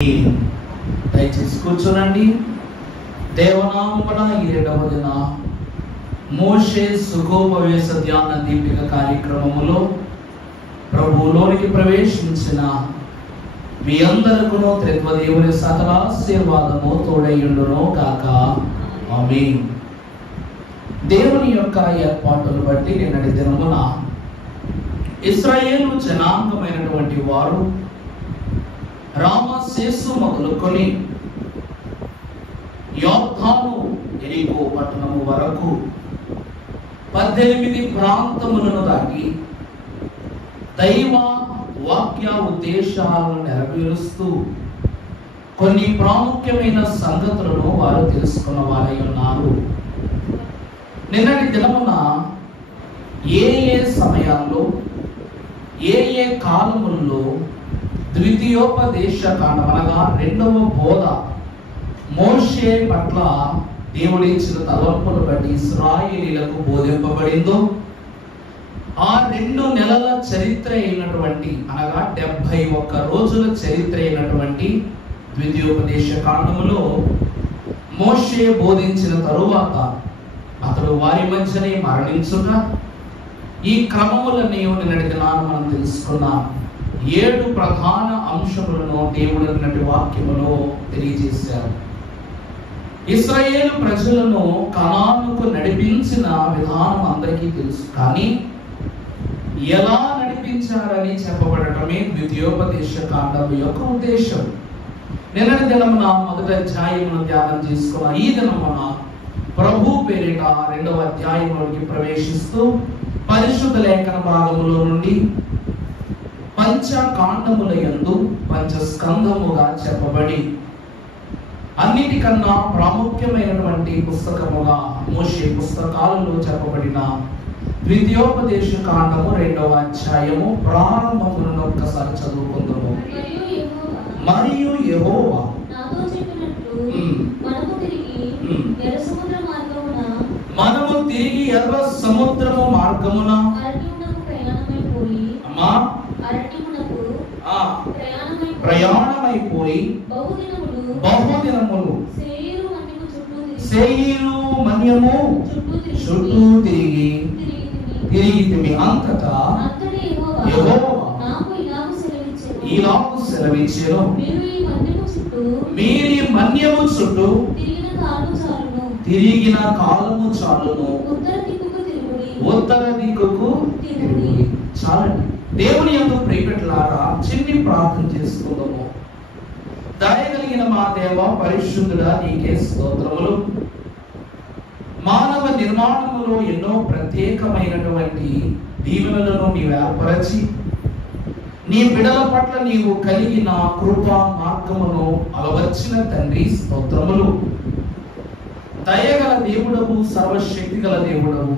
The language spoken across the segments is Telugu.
దయచేసి కూర్చోనండి. దేవనామమున ఈ రెండవ దిన మోషే సుఖోపవేశ ధ్యాన దీపిక కార్యక్రమములో ప్రభువులోనికి ప్రవేశించిన మీ అందరికీ త్రిత్వ దేవుని సకల ఆశీర్వాదము తోడైయుండును కాక ఆమేన్. దేవుని యొక్క ఏర్పాటును బట్టి నిన్నటి దినమున ఇశ్రాయేలు జనాంగమైనటువంటి వారు రామశేషు మొదలుకొని యోర్దాను ఎరికో పట్టణము వరకు 18 ప్రాంతములను దాటి దైవ వాక్య ఉద్దేశాలను నెరవేరుస్తూ కొన్ని ప్రాముఖ్యమైన సంగతులను వారు తెలుసుకున్న వారై ఉన్నారు. నిన్నటి దినమున ఏ సమయాల్లో ఏ కాలముల్లో ద్వితీయోపదేశ కాండం అనగా రెండవ బోధ మోషే పట్ల దేవుడిచ్చిన తలంపును బట్టి ఇశ్రాయేలీలకు బోధింపబడిందో ఆ 2 నెలల చరిత్ర అయినటువంటి అనగా 71 రోజుల చరిత్ర అయినటువంటి ద్వితీయోపదేశ కాండములో మోషే బోధించిన తరువాత అతడు వారి మధ్యనే మరణించుగా ఈ క్రమములన్నీ నిన్నటి దినాన మనం తెలుసుకున్నాం. 7 ప్రధాన అంశములను దేవుడు నిన్నటి వాక్యములో తెలియజేశారు. ఇశ్రాయేలు ప్రజలను కనానుకు నడిపించిన విధానం అందరికీ తెలుసు, కానీ ఎలా నడిపించారని చెప్పబడటమే ద్వితీయోపదేశ కాండం యొక్క ఉద్దేశం. నిన్నటి దినమున మొదటి అధ్యాయమును ధ్యానం చేసుకున్న ఈ దినమున ప్రభు పేరిట 2వ అధ్యాయంలోకి ప్రవేశిస్తూ పరిశుద్ధ లేఖన భాగములో నుండి పంచకాండముల యందు పంచస్కంధముగా చెప్పబడి అన్నిటికన్నా ప్రాముఖ్యమైనటువంటి పుస్తకముగా మోషే పుస్తకాలలో చెప్పబడిన ద్వితీయోపదేశ కాండము 2వ అధ్యాయము ప్రారంభమును ఒక్కసారి చదువుకుందాము. మరియు యెహోవా నాతో చెప్పినట్లు మనము తిరిగి ఎర్ర సముద్రము మార్గమున ప్రయాణమైపోయి బహుదినములు శేయీరు మన్యము చుట్టూ తిరిగి అంతటా యెహోవా ఇలాగు సెలవిచ్చెను, మీరు ఈ మన్యము చుట్టూ తిరిగిన కాలము చాలును, ఉత్తర దిక్కుకు తిరుగుడి. చాలండి. దేవుని యందు ప్రియపెట్టలారా చిన్ని ప్రార్థన చేసుకుందాము. దయగలిగిన మా దేవ పరిశుద్ధుడా, నీకే స్తోత్రములు. మానవ నిర్మాణములో ఎన్నో ప్రత్యేకమైనటువంటి దీవెనలను నీవు ఏర్పరచి నీ బిడల పట్ల నీవు కలిగిన కృపా మార్గమును అలవర్చిన తండ్రి స్తోత్రములు. దయగల దేవుడవు, సర్వశక్తి గల దేవుడవు,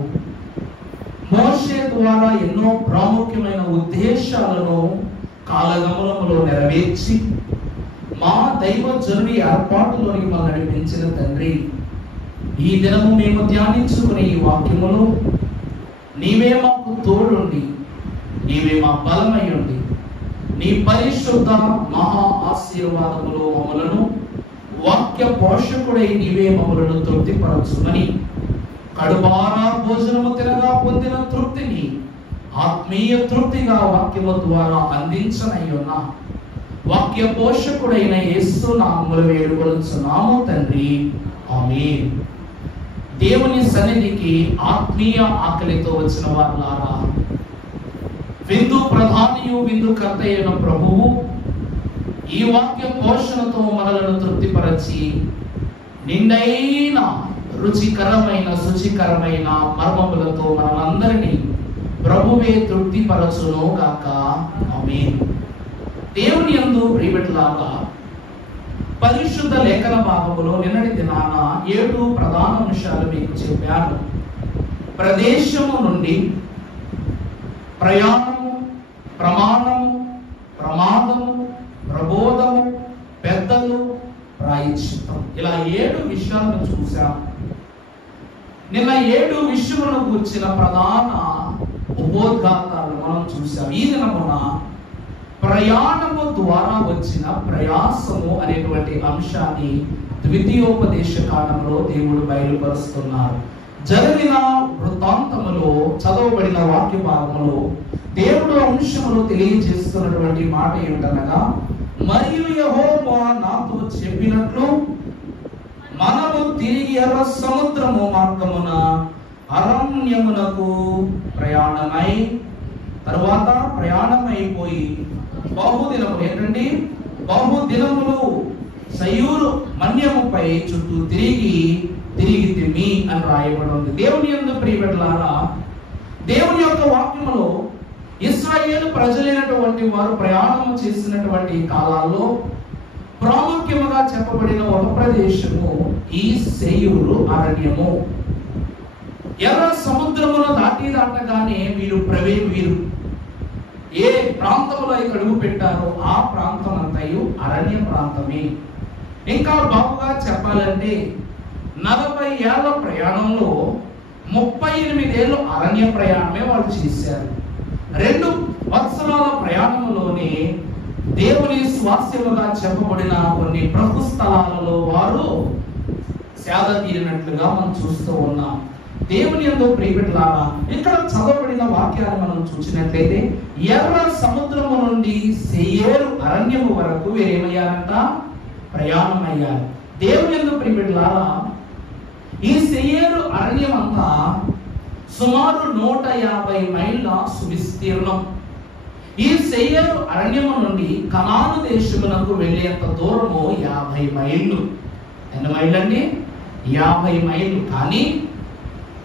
మోషే ద్వారా ఎన్నో ప్రాముఖ్యమైన ఉద్దేశాలను కాలగమనములో నెరవేర్చి మా దైవజనుడి ఏర్పాటులోనికి మనం నడిపించిన తండ్రి, ఈ దినము మేము ధ్యానించుకునే ఈ వాక్యములో నీవే మాకు తోడుండి, నీవే మా బలమై ఉండి, నీ పరిశుద్ధ మహా ఆశీర్వాదములో మమ్మలను వాక్య పోషకుడై నీవే మమ్మలను తృప్తిపరచుమని, కడుపారా భోజనము తినగా పొందిన తృప్తిని ఆత్మీయ తృప్తిగా వాక్యము ద్వారా అందించనయ్యున్న వాక్య పోషకుడైన యేసు నామములో వేడుకొనుచున్నాము తండ్రి, ఆమేన్. దేవుని సన్నిధికి ఆత్మీయ ఆకలితో వచ్చిన వారులారా, విందు ప్రధానియు విందు కర్త అయిన ప్రభువు ఈ వాక్య పోషణతో మనలను తృప్తిపరచి నిండైన రుచికరమైన శుచికరమైన మర్మములతో మనమందరినీ ప్రభువే తృప్తిపరచును గాక, ఆమేన్. దేవుని యందు ప్రియబిడ్డలారా, పరిశుద్ధ లేఖన భాగములో నిన్నటి దినాన 7 ప్రధాన అంశాలు మీకు చెప్పాను. ప్రదేశము నుండి ప్రయాణము, ప్రమాణము, ప్రమాదము, ప్రబోధము, పెద్దలు, ప్రాయశ్చిత్తం, ఇలా 7 విషయాలను చూశాం. నిన్న 7 విషయములను కూర్చిన ప్రధాన ఉపోద్ఘాతాలను మనం చూసాం. ఈ దినమున ప్రయాణము ద్వారా వచ్చిన ప్రయాసము అనేటువంటి అంశాన్ని ద్వితీయోపదేశ కాండంలో దేవుడు బయలుపరుస్తున్నారు. జరిగిన వృత్తాంతములో చదవబడిన వాక్య భాగములో దేవుడు అంశములో తెలియజేస్తున్నటువంటి మాట ఏమిటనగా, మరియు యెహోవా నాతో చెప్పినట్లు మనము తిరిగి ఎర్ర సముద్రము మార్గమున అరణ్యమునకు ప్రయాణమై, తర్వాత ప్రయాణమైపోయి బహుదినములు ఏంటండి, బహుదినములు సయూరు మన్యముపై చుట్టూ తిరిగి అని రాయబడి ఉంది. దేవుని యందు ప్రియబిడ్డలారా, దేవుని యొక్క వాక్యములో ఇశ్రాయేలు ప్రజలైనటువంటి వారు ప్రయాణం చేసినటువంటి కాలాల్లో ప్రాముఖ్యముగా చెప్పబడిన ఒక ప్రదేశము ఈ సెయూరు అరణ్యము. ఎర్ర సముద్రమును దాటగానే వీరు ఏ ప్రాంతంలో అయితే అడుగు పెట్టారో ఆ ప్రాంతం అంతయు అరణ్య ప్రాంతమే. ఇంకా బాగుగా చెప్పాలంటే 40 ఏళ్ల ప్రయాణంలో 38 ఏళ్ళు అరణ్య ప్రయాణమే వాళ్ళు చేశారు. 2 సంవత్సరాల ప్రయాణంలోనే దేవుని స్వాస్థ్యముగా చెప్పబడిన కొన్ని ప్రభు స్థలాలలో వారు సేద తీరినట్లుగా మనం చూస్తూ ఉన్నాం. దేవుని యందు ప్రియబిడ్డలారా, ఇక్కడ చదవబడిన వాక్యాన్ని మనం చూసినట్లయితే ఎర్ర సముద్రము నుండి సెయేరు అరణ్యము వరకు వీరేమయ్యారంట, ప్రయాణం అయ్యారు. దేవుని యందు ప్రియబిడ్డలారా, ఈ సెయేరు అరణ్యం అంతా సుమారు 150 మైళ్ళ సువిస్తీర్ణం. ఈ సెయేరు అరణ్యము నుండి కనాను దేశమునకు వెళ్ళేంత దూరము 50 మైళ్ళు. ఎన్ని మైళ్ళు అండి? 50 మైళ్ళు. కానీ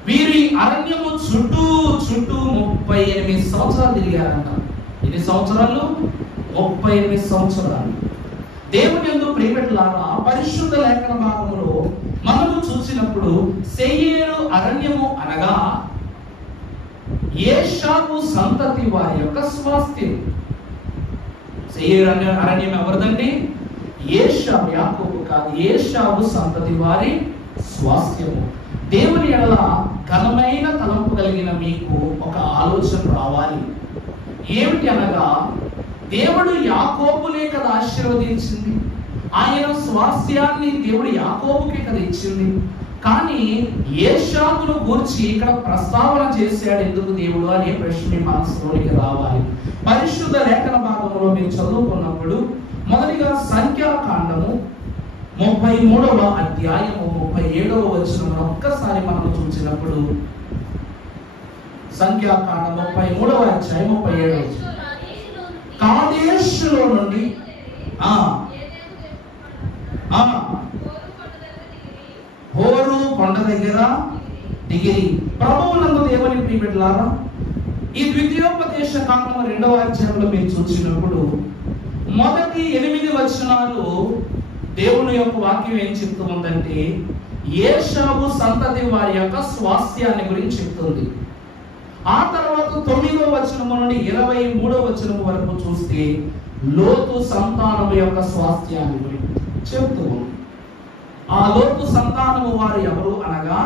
వీరు ఈ అరణ్యము చుట్టూ 38 సంవత్సరాలు తిరిగారంట. ఎన్ని సంవత్సరాలు? 38 సంవత్సరాలు. దేవుని యందు ప్రియబిడ్డలారా, పరిశుద్ధ లేఖన భాగములో మనము చూసినప్పుడు సెయేరు అరణ్యము అనగా ఏషావు సంతతి వారి యొక్క స్వాస్థ్యం. సెయేరు అరణ్యం ఎవరిదండి? ఏషావు, యాకోబు కాదు, ఏషావు సంతతి వారి స్వాస్థ్యము. దేవుని ఎడల ఘనమైన తలంపు కలిగిన మీకు ఒక ఆలోచన రావాలి. ఏమిటి అనగా, దేవుడు యాకోబునే కదా ఆశీర్వదించింది. ఆయన స్వాస్థ్యాన్ని దేవుడు యాకోబుకే కదా ఇచ్చింది. కానీ ఏషావును గూర్చి ఇక్కడ ప్రస్తావన చేశాడు ఎందుకు దేవుడు అనే ప్రశ్న మీ మనసులోనికి రావాలి. పరిశుద్ధ లేఖన భాగంలో మీరు చదువుకున్నప్పుడు మొదటిగా సంఖ్యాకాండము 33వ అధ్యాయము 37వ వచనం ఒక్కసారి మనం చూసినప్పుడు, సంఖ్యాకాండం 33వ అధ్యాయం 37వ వచనం, కాదేశులో నుండి హోరు కొండ దగ్గర దిగిరి. ప్రభువునందు దేవుని ప్రియబిడ్డలారా, ఈ ద్వితీయోపదేశ కాండం 2వ అధ్యాయంలో మీరు చూసినప్పుడు మొదటి 8 వచనాలు దేవుని యొక్క వాక్యం ఏం చెప్తూ ఉందంటే, ఏషావు సంతతి వారి యొక్క స్వాస్థ్యాన్ని గురించి చెప్తుంది. ఆ తర్వాత 9వ వచనము నుండి 23వ వచనం వరకు చూస్తే లోతు సంతానము యొక్క స్వాస్థ్యాన్ని గురించి చెప్తూ ఉంది. ఆ లోతు సంతానము వారు ఎవరు అనగా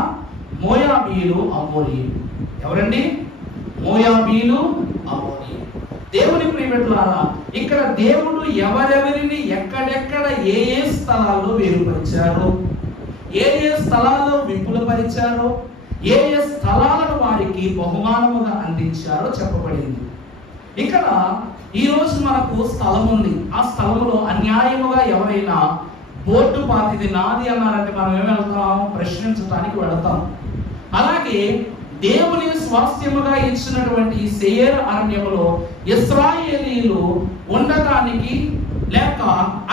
మోయాబీలు, అమోరీయులు. ఎవరండి? మోయాబీలు, అమోరీయులు. దేవుని ప్రియబిడ్డలారా, ఇక్కడ దేవుడు ఎవరెవరిని ఎక్కడెక్కడ ఏ స్థలాల్లో వేరుపరిచారో, ఏ స్థలాల్లో విపులపరిచారో, ఏ స్థలాలను వారికి బహుమానముగా అందించారో చెప్పబడింది. ఇక్కడ ఈ రోజు మనకు స్థలం ఉంది. ఆ స్థలంలో అన్యాయముగా ఎవరైనా బోర్డు పాతిది నాది అన్నారంటే మనం ఏమి వెళ్తాం? ప్రశ్నించడానికి వెళతాం. అలాగే దేవుని స్వాస్థ్యముగా ఇచ్చినటువంటి ఈ సెయేరు అరణ్యములో ఇశ్రాయేలీయులు ఉండటానికి లేక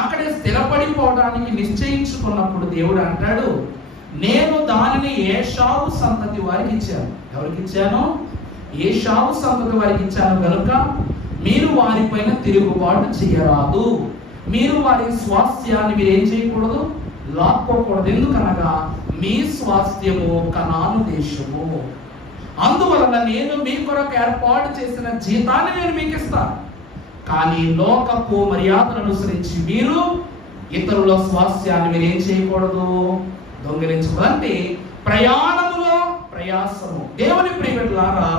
అక్కడే స్థిరపడిపోవడానికి నిశ్చయించుకున్నప్పుడు దేవుడు అంటాడు, నేను దానిని ఏషావు సంతతి వారికి ఇచ్చాను. ఎవరికి ఇచ్చాను? ఏషావు సంతతి వారికి ఇచ్చాను కనుక మీరు వారిపైన తిరుగుబాటు చేయరాదు. మీరు వారి స్వాస్థ్యాన్ని మీరు ఏం చేయకూడదు? లాక్కోకూడదు. ఎందుకనగా మీ స్వాస్థ్యము కనాను దేశము. అందువలన నేను మీ కొరకు ఏర్పాటు చేసిన జీతాన్ని నేను మీకు ఇస్తాను. కానీ లోకపు మర్యాదను అనుసరించి మీరు ఇతరుల స్వాస్థ్యాన్ని మీరు ఏం చేయకూడదు? దొంగిలించకూడదు. అంటే ప్రయాణములో ప్రయాసము. దేవుని ప్రియబిడ్డలారా,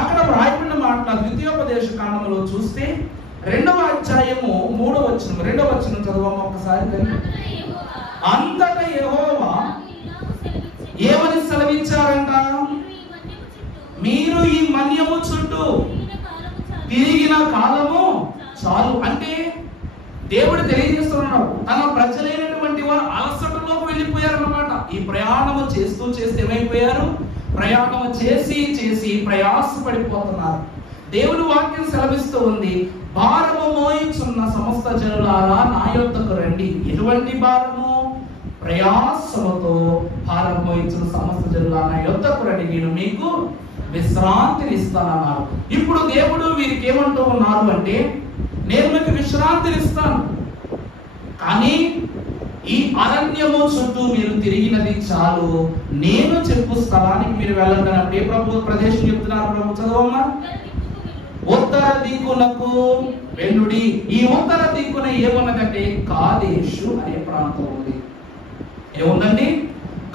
అక్కడ రాయబడిన మాట ద్వితీయోపదేశ కాండములో చూస్తే 2వ అధ్యాయము 3వ వచనం, 2వ వచనం చదవమ్మ ఒకసారి. అంతటా యెహోవా ఏమని సెలవిచ్చారంట? మీరు ఈ మన్యము చుట్టూ తిరిగిన కాలము చాలు. అంటే దేవుడు తెలియజేస్తున్నాడు, తన ప్రజలైనటువంటి వారు అలసటలోకి వెళ్ళిపోయారన్నమాట. ఈ ప్రయాణము చేస్తూ చేస్తే ఏమైపోయారు? ప్రయాణము చేసి చేసి ప్రయాసపడిపోతున్నారు. దేవుని వాక్యం సెలవిస్తూ ఉంది, భారము మోయించున్న సమస్త జనులారా నా యొద్దకు రండి. ఎటువంటి భారము? ప్రయాసముతో భారం మోయించిన సమస్త జనులారా నా యొద్దకు రండి, నేను మీకు విశ్రాంతిని ఇస్తానన్నారు. ఇప్పుడు దేవుడు వీరికి ఏమంటూ ఉన్నారు అంటే, నేను మీకు విశ్రాంతిని ఇస్తాను, కానీ ఈ అరణ్యము చుట్టూ మీరు తిరిగినది చాలు, నేను చెప్పు స్థలానికి మీరు వెళ్ళండి అన్నప్పుడు ఏ ప్రభు ప్రదేశం చెప్తున్నారు? ప్రభు చదవమ్మా. ఉత్తర దిక్కునకు వెళ్ళుడి. ఈ ఉత్తర దిక్కున ఏమున్నదంటే కాదేశు అనే ప్రాంతం ఉంది. ఏముందండి?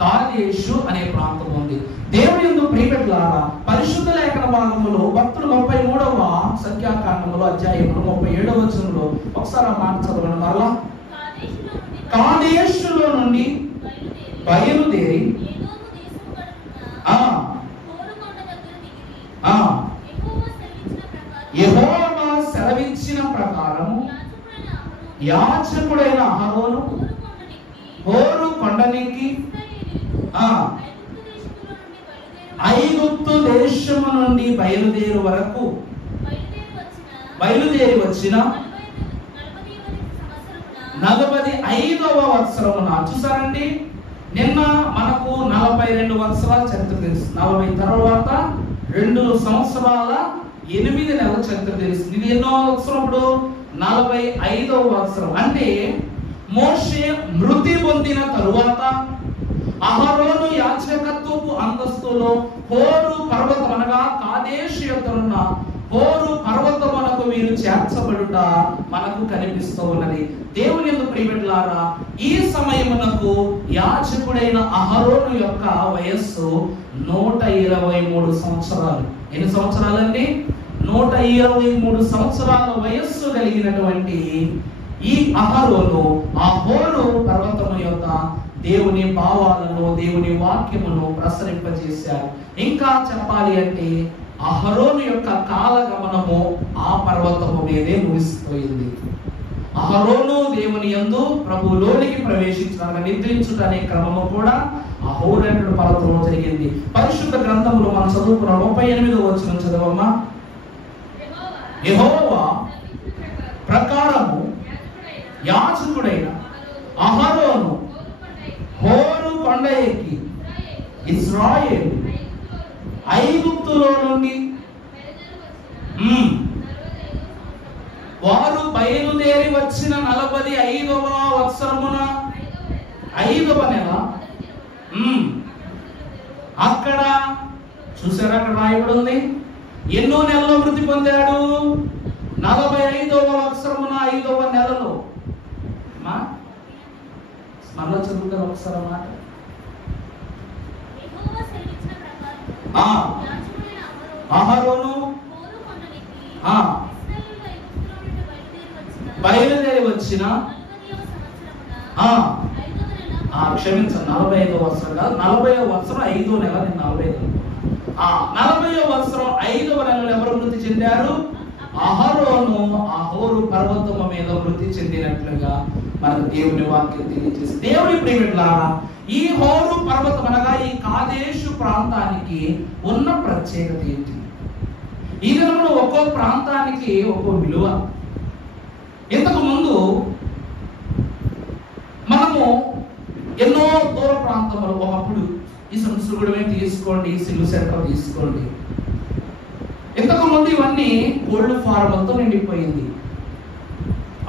కాదేశు అనే ప్రాంతం ఉంది. దేవుని యందు ప్రియబిడ్డలారా, పరిశుద్ధ లేఖన భాగములో భక్తులు 33వ సంఖ్యాకాండములో అధ్యాయములో 37వ వచనంలో ఒకసారి ఆ మాట చదవండి మరలా. కాదేశులో నుండి బయలుదేరి యెహోవా సెలవిచ్చిన ప్రకారం యాజకుడైన అహరోను హోరు కొండనికి ఐగుప్తు దేశము నుండి బయలుదేరి వచ్చిన 45వ సంవత్సరమున. చూసారండి, నిన్న మనకు 42 సంవత్సరాల చరిత్ర తెలుసు. 40 తర్వాత 2 సంవత్సరాల 8 నెలల చరిత్ర తెలుస్తుంది. ఇది ఎన్నో సంవత్సరం? ఇప్పుడు 45వ సంవత్సరం. అంటే మోషే మృతి పొందిన తరువాత అహరోను యాజకత్వపు అంతస్తులో హోరు పర్వతం అనగా కాదేశు యొద్దనున్న హోరు పర్వతమునకు వీరు చేర్చబడుట మనకు కనిపిస్తూ ఉన్నది. దేవుని యందు ప్రియబిడ్డలారా, ఈ సమయమునకు యాజకుడైన అహరోను యొక్క వయస్సు 123 సంవత్సరాలు. ఎన్ని సంవత్సరాలండి? 123 సంవత్సరాల వయస్సు కలిగినటువంటి ఈ అహరోను ఆ హోరు పర్వతము యొక్క దేవుని భావాలను, దేవుని వాక్యమును ప్రసరింపజేశారు. ఇంకా చెప్పాలి అంటే అహరోను యొక్క కాలగమనము ఆ పర్వతము మీదే ముగిసిపోయింది. అహరోను దేవుని యందు ప్రభువులోనికి ప్రవేశించడానికి నిద్రించుట అనే క్రమము కూడా అహోరేణుడు పర్వతంలో జరిగింది. పరిశుద్ధ గ్రంథములో మనం చదువుకున్న 38వ వచనం చదవమ్మా. యెహోవా ప్రకారము యాజకుడైన అహరోను హోరు కొండ ఎక్కి ఇశ్రాయేలు ఐగుప్తులో నుండి వారు బయలుదేరి వచ్చిన 45వ సంవత్సరమున 5వ నెల అక్కడ చూసారా, అక్కడ రాయబడి ఉంది ఎన్నో నెలలో మృతి పొందాడు? 45వ సంవత్సరమున 5వ నెలలో. మళ్ళా చదువుతారు ఒకసారి మాట. అహరోను బయలుదేరి వచ్చిన క్షమించండి, 45వ సంవత్సరం కాదు, 40వ సంవత్సరం 5వ నెల. 40వ సంవత్సరం 5వ నెలలో ఎవరు మృతి చెందారు? అహరోను ఆ హోరు పర్వతము మీద మృతి చెందినట్లుగా మనకు దేవుని వాక్యం తెలియజేసి. దేవుని ప్రియబిడ్డలారా, ఈ హోరు పర్వతం అనగా ఈ కాదేశు ప్రాంతానికి ఉన్న ప్రత్యేకత ఏంటి? ఈ దినంలో ఒక్కో ప్రాంతానికి ఒక్కో విలువ. ఇంతకు ముందు మనము ఎన్నో దూర ప్రాంతంలో ఒకప్పుడు ఈ సంస్కృతమే తీసుకోండి, సిల్లు సెంటర్ తీసుకోండి, ఇంతకు ముందు ఇవన్నీ కోళ్ల ఫారంతో నిండిపోయింది.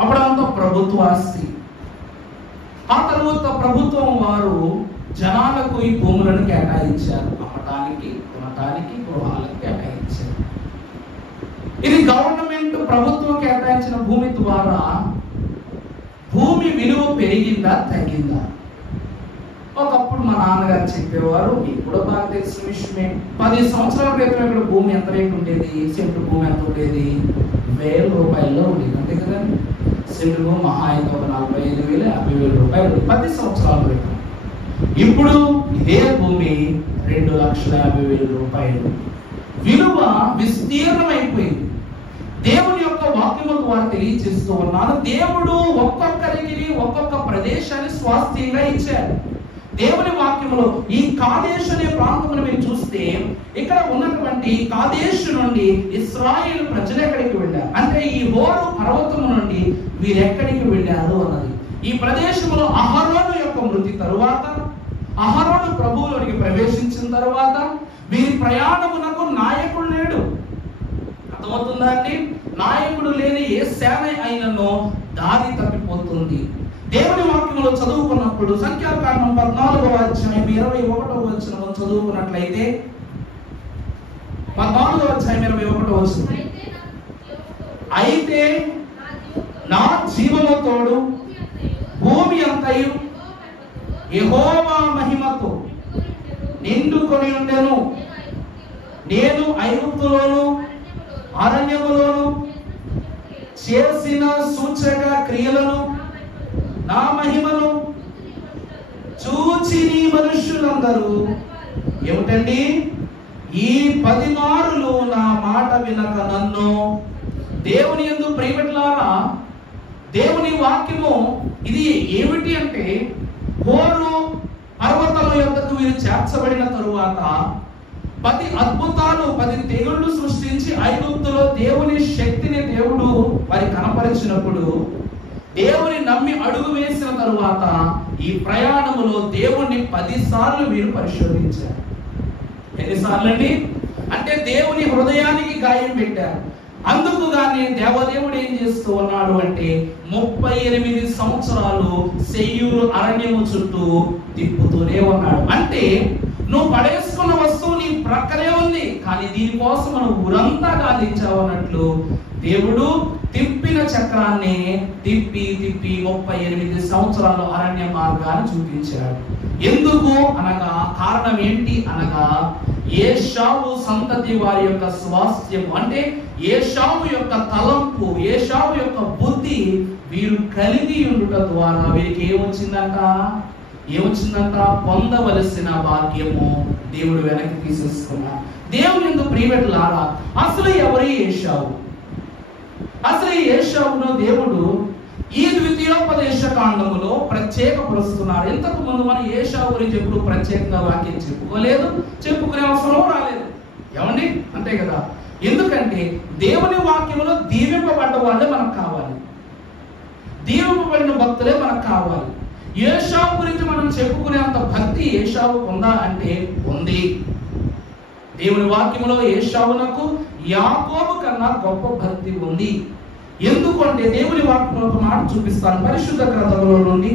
అప్పుడంతా ప్రభుత్వ ఆస్తి. ఆ తర్వాత ప్రభుత్వం వారు జనాలకు ఈ భూములను కేటాయించారు. అమ్మటానికి, కొనటానికి, గృహాలకు కేటాయించారు. ఇది గవర్నమెంట్ ప్రభుత్వం కేటాయించిన భూమి ద్వారా భూమి విలువ పెరిగిందా తగ్గిందా? ఒకప్పుడు మా నాన్నగారు చెప్పేవారు, ఇప్పుడు బాగా తెలిసిన విషయమే, 10 సంవత్సరాల క్రితం ఇక్కడ భూమి ఎంత రేటు ఉండేది? సెంటు భూమి ఎంత ఉండేది? 10,000 రూపాయల్లో ఉండేది, అంతే కదండి. సెంటుకు మహా అయితే ఒక 45,000 50,000 రూపాయలు 10 సంవత్సరాల క్రితం. ఇప్పుడు ఇదే భూమి 2,50,000 రూపాయలు విలువ విస్తీర్ణమైపోయింది. దేవుని యొక్క వాక్యము ద్వారా తెలియజేస్తూ ఉన్నాను. దేవుడు ఒక్కొక్కరికి ఒక్కొక్క ప్రదేశాన్ని స్వాస్థ్యంగా ఇచ్చారు. దేవుని వాక్యములో ఈ కాదేశ్ అనే ప్రాంతమును మీరు చూస్తే, ఇక్కడ ఉన్నటువంటి కాదేశ్ నుండి ఇశ్రాయేలు ప్రజలు ఎక్కడికి వెళ్ళారు అంటే ఈ హోరు పర్వతము నుండి వీరెక్కడికి వెళ్ళారు అన్నది. ఈ ప్రదేశంలో అహరోను యొక్క మృతి తరువాత, అహరోను ప్రభువులోనికి ప్రవేశించిన తరువాత వీరి ప్రయాణమునకు నాయకుడు లేడు. అర్థమవుతుందా అండి? నాయకుడు లేని ఏ సేన అయినను దారి తప్పిపోతుంది. దేవుని వాక్యంలో చదువుకున్నప్పుడు సంఖ్యాకాండం 14వ అధ్యాయం 21వ వచనం చదువుకున్నట్లయితే, 14వ అధ్యాయం 21వ వచనం, అయితే నా జీవము తోడు భూమి అంతయు యెహోవా మహిమతో నిండుకొని ఉండెను. నేను ఐగుప్తులోను అరణ్యములోను చేసిన సూచక క్రియలను నా మహిమను చూచి నీ మనుష్యులందరూ ఏమిటండి, ఈ 10 మారులు నా మాట వినక నన్ను. దేవుని యందు ప్రియమిట్లారా, దేవుని వాక్యము ఇది ఏమిటి అంటే, హోరు పర్వతముల యొద్దకు వీరు చేర్చబడిన తరువాత 10 అద్భుతాలు 10 తెగుళ్ళు సృష్టించి ఐగుప్తులో దేవుని శక్తిని దేవుడు వారి కనపరిచినప్పుడు, దేవుని నమ్మి అడుగు వేసిన తరువాత ఈ ప్రయాణములో దేవుణ్ణి 10 సార్లు వీరు పరిశోధించారు. ఎన్నిసార్లు అండి అంటే దేవుని హృదయానికి గాయం పెట్టారు. అందుకు గాని దేవదేవుడు ఏం చేస్తూ ఉన్నాడు అంటే 38 సంవత్సరాలు సెయ్యూరు అరణ్యము చుట్టూ తిప్పుతూనే ఉన్నాడు. అంటే నువ్వు పడేసుకున్న వస్తువు నీ ప్రక్కనే ఉంది, కానీ దీనికోసం మనం ఊరంతా గాలించావు అన్నట్లు దేవుడు తిప్పిన చక్రాన్ని తిప్పి 38 సంవత్సరాలు అరణ్య మార్గాన్ని చూపించాడు. ఎందుకు అనగా, కారణం ఏంటి అనగా, ఏశావు సంతతి వారి యొక్క స్వాస్థ్యం అంటే ఏశావు యొక్క తలంపు, ఏశావు యొక్క బుద్ధి వీరు కలిగి ఉండుట ద్వారా వీరికి ఏమొచ్చిందంట పొందవలసిన భాగ్యము దేవుడు వెనక్కి తీసేసుకున్నాడు. దేవుని యందు ప్రియమిట్లారా, అసలు ఎవరు ఏశావు? అసలు ఈ ఏశావును దేవుడు ఈ ద్వితీయోపదేశ కాండములో ప్రత్యేకపరుస్తున్నారు. ఇంతకు ముందు మనం ఏశావు గురించి ఎప్పుడు ప్రత్యేకంగా వాక్యం చెప్పుకోలేదు, చెప్పుకునే అవసరం రాలేదు. ఏమండి? అంతే కదా. ఎందుకంటే దేవుని వాక్యంలో దీవింపబడ్డ వాళ్ళే మనకు కావాలి, దీవింపబడిన భక్తులే మనకు కావాలి. ఏశావు గురించి మనం చెప్పుకునే అంత భక్తి ఏశావుకు ఉందా అంటే ఉంది. దేవుని వాక్యంలో ఏశావునకు యాకోబు కన్నా గొప్ప భక్తి ఉంది. ఎందుకంటే దేవుని వాక్యంలో ఒక మాట చూపిస్తాను, పరిశుద్ధ గ్రంథంలో నుండి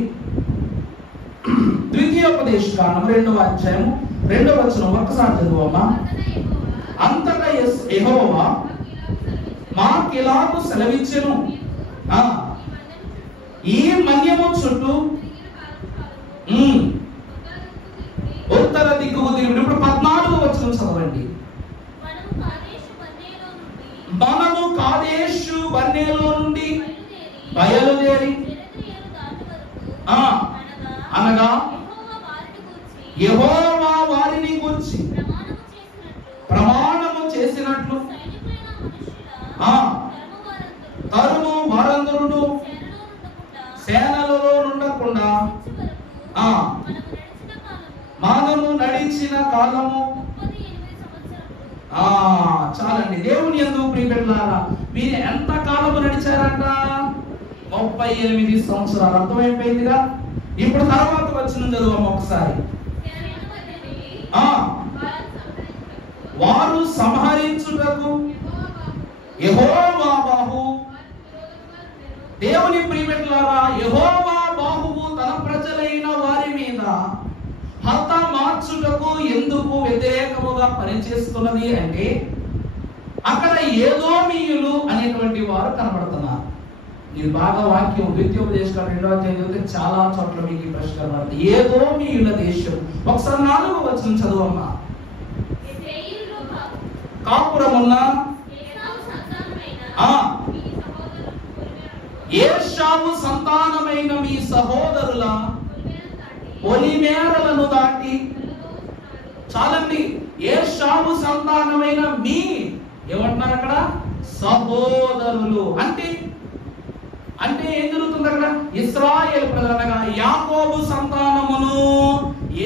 ద్వితీయోపదేశ కాండం 2వ అధ్యాయం 2వ వచనం ఒక్కసారి చదువమ్మా. అంతటా యెహోవా మాకిలాగు సెలవిచ్చెను, ఈ మన్యము చుట్టూ ఉత్తర దిక్కుకు తిరిగి. ఇప్పుడు 14వ వచనం చదవండి. మనము కాదేశు బర్నేలో నుండి బయలుదేరి అనగా యెహోవా వారిని గూర్చి ప్రమాణము చేసినట్లు తరుము వారందరుడు సేనలలో ఉండకుండా మనము నడిచిన కాలము. చాలండి. దేవుని యందు ప్రియమిట్లారా, వీరు ఎంత కాలము నడిచారంట? 38 సంవత్సరాలు. అర్థమైపోయిందిగా. ఇప్పుడు తర్వాత వచ్చిన చదువు ఒకసారి. వారు సంహరించుటకు యెహోవా బాహు. దేవుని ప్రియమిట్లారా, యెహోవా బాహువు తన ప్రజలైన వారి మీద హతమార్చుటకు ఎందుకు వ్యతిరేకముగా పనిచేస్తున్నది అంటే, అక్కడ ఏదోమీయులు అనేటువంటి వారు కనబడుతున్నారు. మీరు బాగా వాక్యం ద్వితీయోపదేశకాండం 2వ అధ్యాయం చదివితే చాలా చోట్ల మీకు ఈ ప్రశ్న కనబడుతుంది. ఏదోమీయుల దేశం. ఒకసారి 4వ వచనం చదువమ్మా. కాపురమున్న ఏశావు సంతానమైన మీ సహోదరుల పొలిమేరలను దాటి, చాలండి, ఏశావు సంతానమైన మీ ఏమంటున్నారు అక్కడ? సహోదరులు. అంటే అంటే ఏం జరుగుతుంది అక్కడ? ఇశ్రాయేలు ప్రజలనగా యాకోబు సంతానమును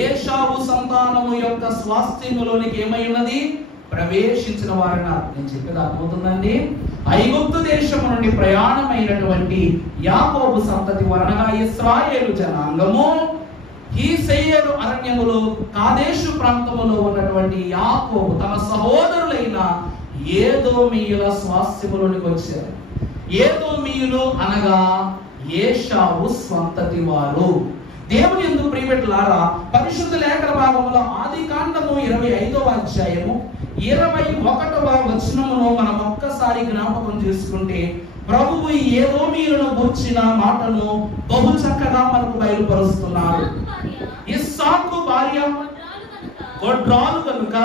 ఏశావు సంతానము యొక్క స్వాస్థ్యములోనికి ఏమై ఉన్నది? ప్రవేశించిన వారన. నేను చెప్పేది అర్థమవుతుందండి? ఐగుప్తు దేశము నుండి ప్రయాణమైనటువంటి యాకోబు సంతతి వలనగా ఇశ్రాయేలు జనాంగము ఈ సెయీరు అరణ్యములో కాదేశు ప్రాంతములో ఉన్నటువంటి యాకోబు తన సహోదరులైన ఏదోమీయుల స్వాస్థ్యములోనికి వచ్చారు. ఏదోమీయులు అనగా ఏశావు సంతతి వారు. దేవుని యందు ప్రియబిడ్డలారా, పరిశుద్ధ లేఖన భాగంలో ఆదికాండము 25వ అధ్యాయము 21వ వచనమును మనం ఒక్కసారి జ్ఞాపకం చేసుకుంటే ప్రభువు ఏదోమీయులను గూర్చిన మాటను బహు చక్కగా మనకు బయలుపరుస్తున్నారు. ఇస్సాకు భార్య గొడ్రాలు కనుక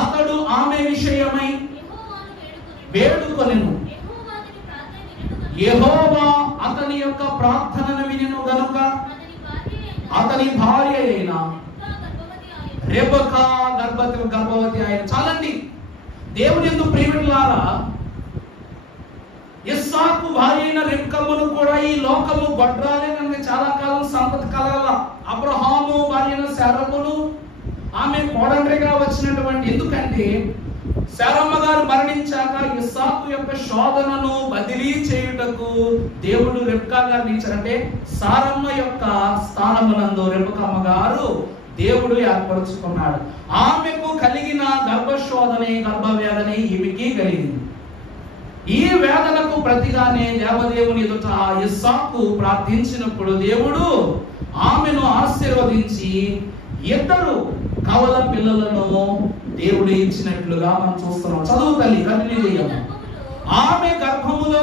అతడు ఆమె విషయమై వేడుకొనెను. యెహోవా అతని యొక్క ప్రార్థనను వినెను గనుక అతని భార్య అయిన రెబెకా గర్భవతి అయిన. చాలండి, దేవుని యందు ప్రియబిడ్డలారా, ఇస్సాకు భార్య అయిన రెబెకమును కూడా ఈ లోకము గొడ్రాలే కనుక చాలా కాలం సంపద కలగల. అబ్రహాము భార్య అయిన శారమును ఆమె కోడండ్రిగా వచ్చినటువంటి, ఎందుకంటే శారమ్మ గారు మరణించాక ఇస్సాకు యొక్క శోధనను బదిలీ చేయుటకు దేవుడు రెబెకా గారిని ఇచ్చారంటే సారమ్మ యొక్క స్థానమునందు రెబెకమ్మ గారు దేవుడు ఏర్పరుచుకున్నాడు. ఆమెకు కలిగిన గర్భశోధనే గర్భవేదనే ఈమెకి కలిగింది. ఈ వేదనకు ప్రతిగానే దేవదేవుని ఎదుట ఇస్సాకు ప్రార్థించినప్పుడు దేవుడు ఆమెను ఆశీర్వదించి ఇద్దరు కవల పిల్లలను దేవుడు ఇచ్చినట్లుగా మనం చూస్తున్నాం. చదువు తల్లి, కంటిన్యూ చేయాలి. ఆమె గర్భములో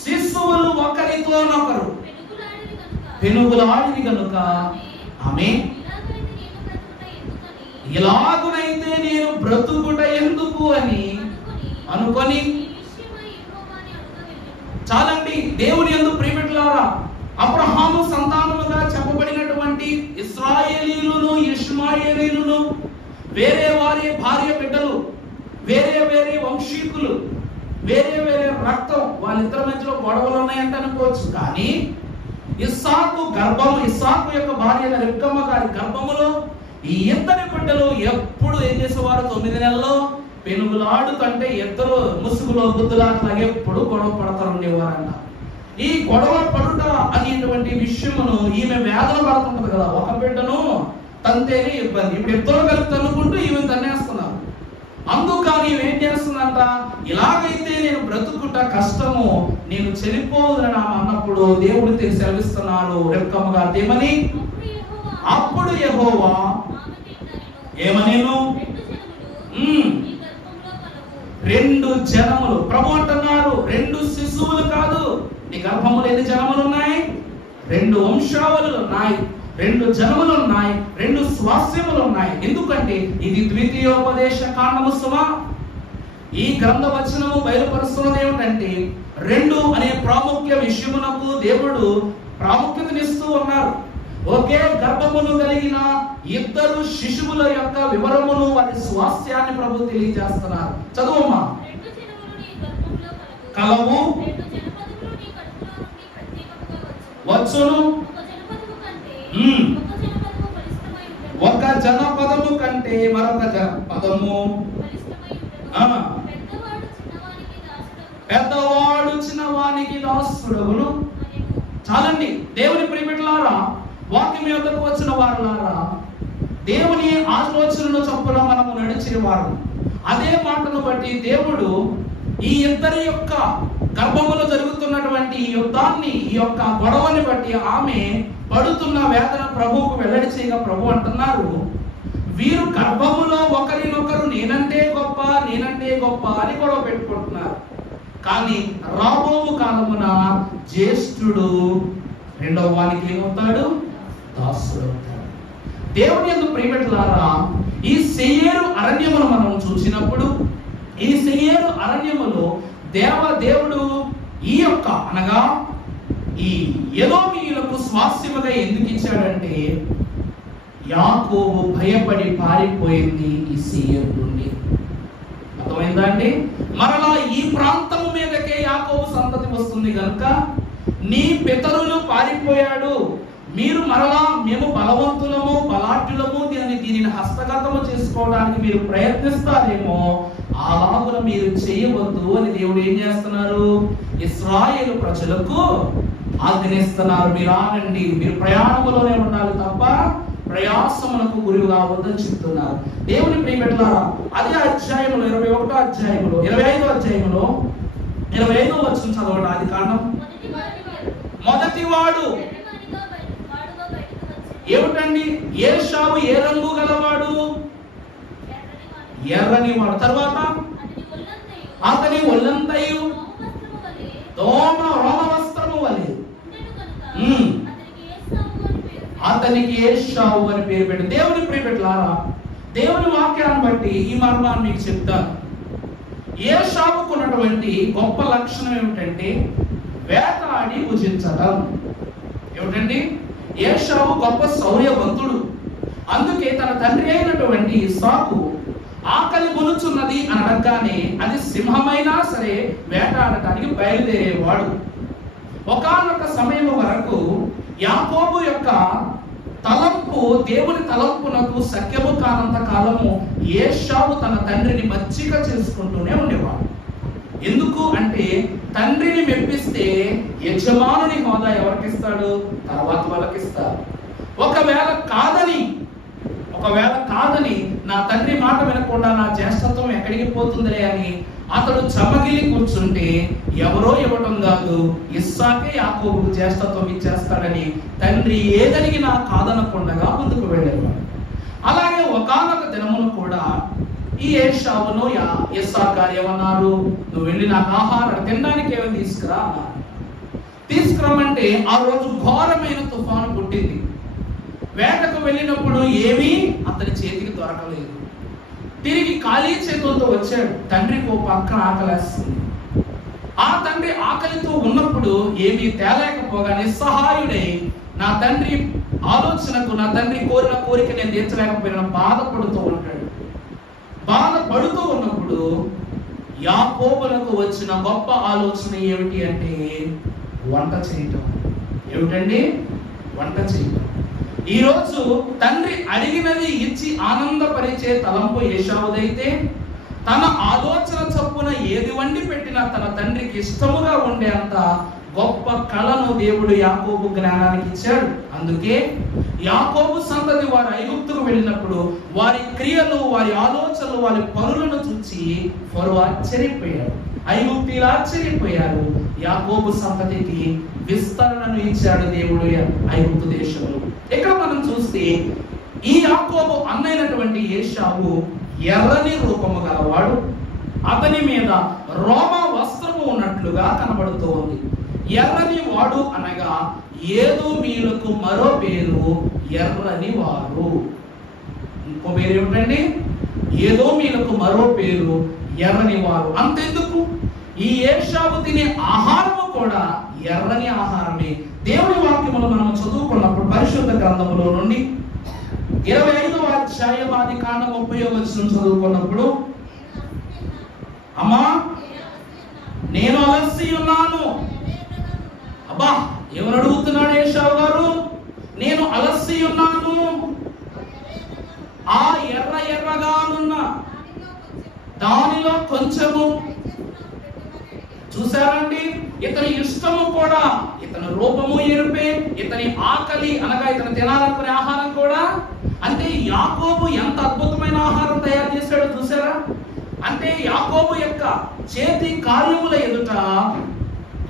శిశువులు ఒకరితోనొకరు పెనుగులాడివి గనుక ఆమె ఇలాగునైతే నేను బ్రతుకుట ఎందుకు అని అనుకొని, చాలండి, దేవుని యందు ప్రియబిడ్డలారా, అబ్రహాము సంతానముగా చెప్పబడినటువంటి ఇశ్రాయేలీయులను ఇష్మాయేలీయులను వేరే వారి భార్య బిడ్డలు, వేరే వేరే వంశీకులు, వేరే వేరే రక్తం, వాళ్ళిద్దరి మధ్యలో గొడవలు ఉన్నాయంటే అనుకోవచ్చు. కానీ ఇస్సాకు యొక్క భార్య రెబెకమ్మ గారి గర్భములో ఈ ఇద్దరి బిడ్డలు ఎప్పుడు ఏం చేసేవారు? 9 నెలల్లో పెనుగులాడుతుంటే ఇద్దరు ముసుగులో బుద్ధులాట్లాగే ఎప్పుడు గొడవ పడతారు ఉండేవారంట. ఈ గొడవ పడుట అనేటువంటి విషయమును ఈమె వేదన పడుతుంటది కదా, ఒక బిడ్డను తంతేనే ఇబ్బంది, ఇప్పుడు ఇద్దరు కలిపి తన్నుకుంటూ ఈమె తన్నేస్తున్నారు. అందుకని ఏం చేస్తుందంట? ఇలాగైతే నేను బ్రతుకుట కష్టము, నేను చనిపోదునని అన్నప్పుడు దేవుడు సెలవిస్తున్నాడు రెబెకమ్మ గారు ఏమని? అప్పుడు యెహోవా ఏమనేను? 2 జనములు. ప్రభు అంటున్నారు 2 శిశువులు కాదు, నీ గర్భములో ఎన్ని జనములు ఉన్నాయి? 2 వంశావళులు ఉన్నాయి, 2 జనములు ఉన్నాయి, 2 స్వాస్థ్యములు ఉన్నాయి. ఎందుకంటే ఇది ద్వితీయోపదేశ కాండము సుమా. ఈ గ్రంథ వచనము బయలుపరుస్తున్నది ఏమిటంటే 2 అనే ప్రాముఖ్య విషయమునకు దేవుడు ప్రాముఖ్యతనిస్తూ ఉన్నారు. ఒకే గర్భమును కలిగిన 2 శిశువుల యొక్క వివరమును, వారి స్వాస్థ్యాన్ని ప్రభు తెలియజేస్తున్నారు. చదువమ్మా. కలవు వచ్చును, ఒక జనపదము కంటే మరొక జనపదము, పెద్దవాడు చిన్నవానికి దాసుడవును. చాలండి, దేవుని ప్రియబిడ్డలారా, వాక్యం యొద్దకు వచ్చిన వారులారా, దేవుని ఆలోచనను చొప్పున మనము నడిచిన వారు. అదే మాటను బట్టి దేవుడు ఈ ఇద్దరి యొక్క గర్భములో జరుగుతున్నటువంటి ఈ యుద్ధాన్ని, ఈ యొక్క గొడవని బట్టి ఆమె పడుతున్న వేదన ప్రభువుకు వెల్లడి చేయగా ప్రభు అంటున్నారు, వీరు గర్భములో ఒకరినొకరు నేనంటే గొప్ప అని గొడవ పెట్టుకుంటున్నారు. కానీ రాబోవు కాలమున జ్యేష్ఠుడు రెండవ వానికి ఏమవుతాడు? దాసుడు అవుతాడు. దేవుని యందు ప్రియబిడ్డలారా, ఈ సెయీరు అరణ్యమును మనం చూసినప్పుడు, ఈ సెయీరు అరణ్యములో దేవుడు ఈ యొక్క అనగా ఈ ఎదోమీయులకు స్వాస్యముగా ఎందుకు ఇచ్చాడంటే యాకోబు భయపడి పారిపోయింది ఈ సీయోను నుండి. అర్థమైందా అండి? మరలా ఈ ప్రాంతము మీదకే యాకోబు సంతతి వస్తుంది కనుక నీ పితరులు పారిపోయాడు, మీరు మరలా మేము బలవంతులము బలాఢ్యులము దీనిని హస్తగతము చేసుకోవడానికి మీరు ప్రయత్నిస్తారేమో, అలాగున మీరు చేయవద్దు అని దేవుడు ఏం చేస్తున్నారు? ఇశ్రాయేలు ప్రజలకు ఆజ్ఞిస్తున్నారు. మీరు ఆగండి, మీరు ప్రయాణములోనే ఉండాలి తప్ప ప్రయాసములకు గురి కావద్దని చెప్తున్నారు. దేవుని ప్రియబిడ్డలారా, అదే అధ్యాయంలో 21వ అధ్యాయంలో 25వ అధ్యాయంలో 25వ వచనం చదవండి. ఆది కాండం మొదటివాడు ఏమిటండి? ఏశావు ఏ రంగు గలవాడు? ఎర్రని వాడు. తర్వాత అతని ఒళ్ళంతయు రోమ వస్త్రము వలె, అతనికి ఏశావు అని పేరు పెట్టి. దేవుని ప్రియబిడ్డలారా, దేవుని వాక్యాన్ని బట్టి ఈ మర్మాన్ని మీకు చెప్తాను. ఏశావుకు ఉన్నటువంటి గొప్ప లక్షణం ఏమిటంటే వేటాడి భుజించడం. ఏమిటండి? ఏశావు గొప్ప శౌర్యవంతుడు. అందుకే తన తండ్రి అయినటువంటి ఇస్సాకు ఆకలి గొలుచున్నది అని అనగానే అది సింహమైనా సరే వేటాడటానికి బయలుదేరేవాడు. ఒకానొక సమయం వరకు యాకోబు యొక్క తలంపు దేవుని తలంపునకు సఖ్యము కానంత కాలము ఏశావు తన తండ్రిని మచ్చిక చేసుకుంటూనే ఉండేవాడు. ఎందుకు అంటే తండ్రిని మెప్పిస్తే యజమానుని హోదా ఎవరికిస్తాడు? తర్వాత వాళ్ళకిస్తాడు. ఒకవేళ కాదని నా తండ్రి మాట వినకుండా నా జ్యేష్ఠత్వం ఎక్కడికి పోతుందిలే అని అతడు చమగిలి కూర్చుంటే ఎవరో ఇవ్వటం కాదు, ఇస్సాకే యాకోబుకు జ్యేష్ఠత్వం ఇచ్చేస్తాడని తండ్రి ఏదడిగినా కాదనకుండగా ముందుకు వెళ్ళేవాడు. అలాగే ఒకానొక దినమును కూడా ఈ ఏశావును ఇస్సాకు గారు ఏమన్నారు? నువ్వు వెళ్ళి నాకు ఆహారం తినడానికి ఏమి తీసుకురా అన్నారు. తీసుకురమ్మంటే ఆ రోజు ఘోరమైన తుఫాను పుట్టింది. వేటకు వెళ్ళినప్పుడు ఏమీ అతని చేతికి దొరకలేదు. తిరిగి ఖాళీ చేతులతో వచ్చాడు. తండ్రికి ఓ పక్కన ఆకలేస్తుంది. ఆ తండ్రి ఆకలితో ఉన్నప్పుడు ఏమీ తేలేకపోగా నిస్సహాయుడై నా తండ్రి ఆలోచనకు, నా తండ్రి కోరిన కోరిక నేను తీర్చలేకపోయినా బాధపడుతూ ఉంటాడు. బాధపడుతూ ఉన్నప్పుడు యాకోబులకు వచ్చిన గొప్ప ఆలోచన ఏమిటి అంటే వంట చేయటం. ఏమిటండి? వంట చేయటం. ఈరోజు తండ్రి అడిగినది ఇచ్చి ఆనందపరిచే తలంపు ఏశావుదైతే తన ఆలోచన చొప్పున ఏది వండి పెట్టినా తన తండ్రికి ఇష్టముగా ఉండే అంత గొప్ప కళను దేవుడు యాకోబు జ్ఞానానికి ఇచ్చాడు. అందుకే యాకోబు సంతతి వారు ఐగుప్తుకు వెళ్ళినప్పుడు వారి క్రియలు, వారి ఆలోచనలు, వారి పనులను చూసి ఫరో ఆశ్చర్యపోయాడు. ఐగుప్తీయులు ఆశ్చర్యపోయారు. యాకోబు సంతతికి విస్తరణను ఇచ్చాడు దేవుడు ఐగుప్తు దేశంలో. ఇక్కడ మనం చూస్తే ఈ యాకోబు అన్నైనటువంటి ఏశావు ఎర్రని రూపము గలవాడు. అతని మీద రోమ వస్త్రము ఉన్నట్లుగా కనబడుతూ ఉంది. ఎర్రని వాడు అనగా ఏదోమీయులకు మరో పేరు ఎర్రని వారు. ఇంకో పేరు ఏమిటండి? ఏదోమీయులకు మరో పేరు ఎర్రని వారు. అంతెందుకు, ఈ ఏశావు తినే ఆహారము కూడా ఎర్రని ఆహారమే. దేవుని వాక్యములు మనం చదువుకున్నప్పుడు పరిశుద్ధ గ్రంథములో నుండి 25వ అధ్యాయం ఆది కాండం 30వ వచనం చదువుకున్నప్పుడు, అమ్మా నేను అలసి ఉన్నాను. అబ్బా, ఎవరు అడుగుతున్నాడు ఏశావు గారు? నేను అలసి ఉన్నాను. ఆ ఎర్రగానున్న దానిలో కొంచెము చూసారండి. ఇతని ఇష్టము కూడా, ఇతని రూపము ఎరుపే, ఇతని ఆకలి అనగా ఇతను తినాలనుకునే ఆహారం కూడా. అంటే యాకోబు ఎంత అద్భుతమైన ఆహారం తయారు చేశాడో చూసారా? అంటే యాకోబు యొక్క చేతి కార్యముల ఎదుట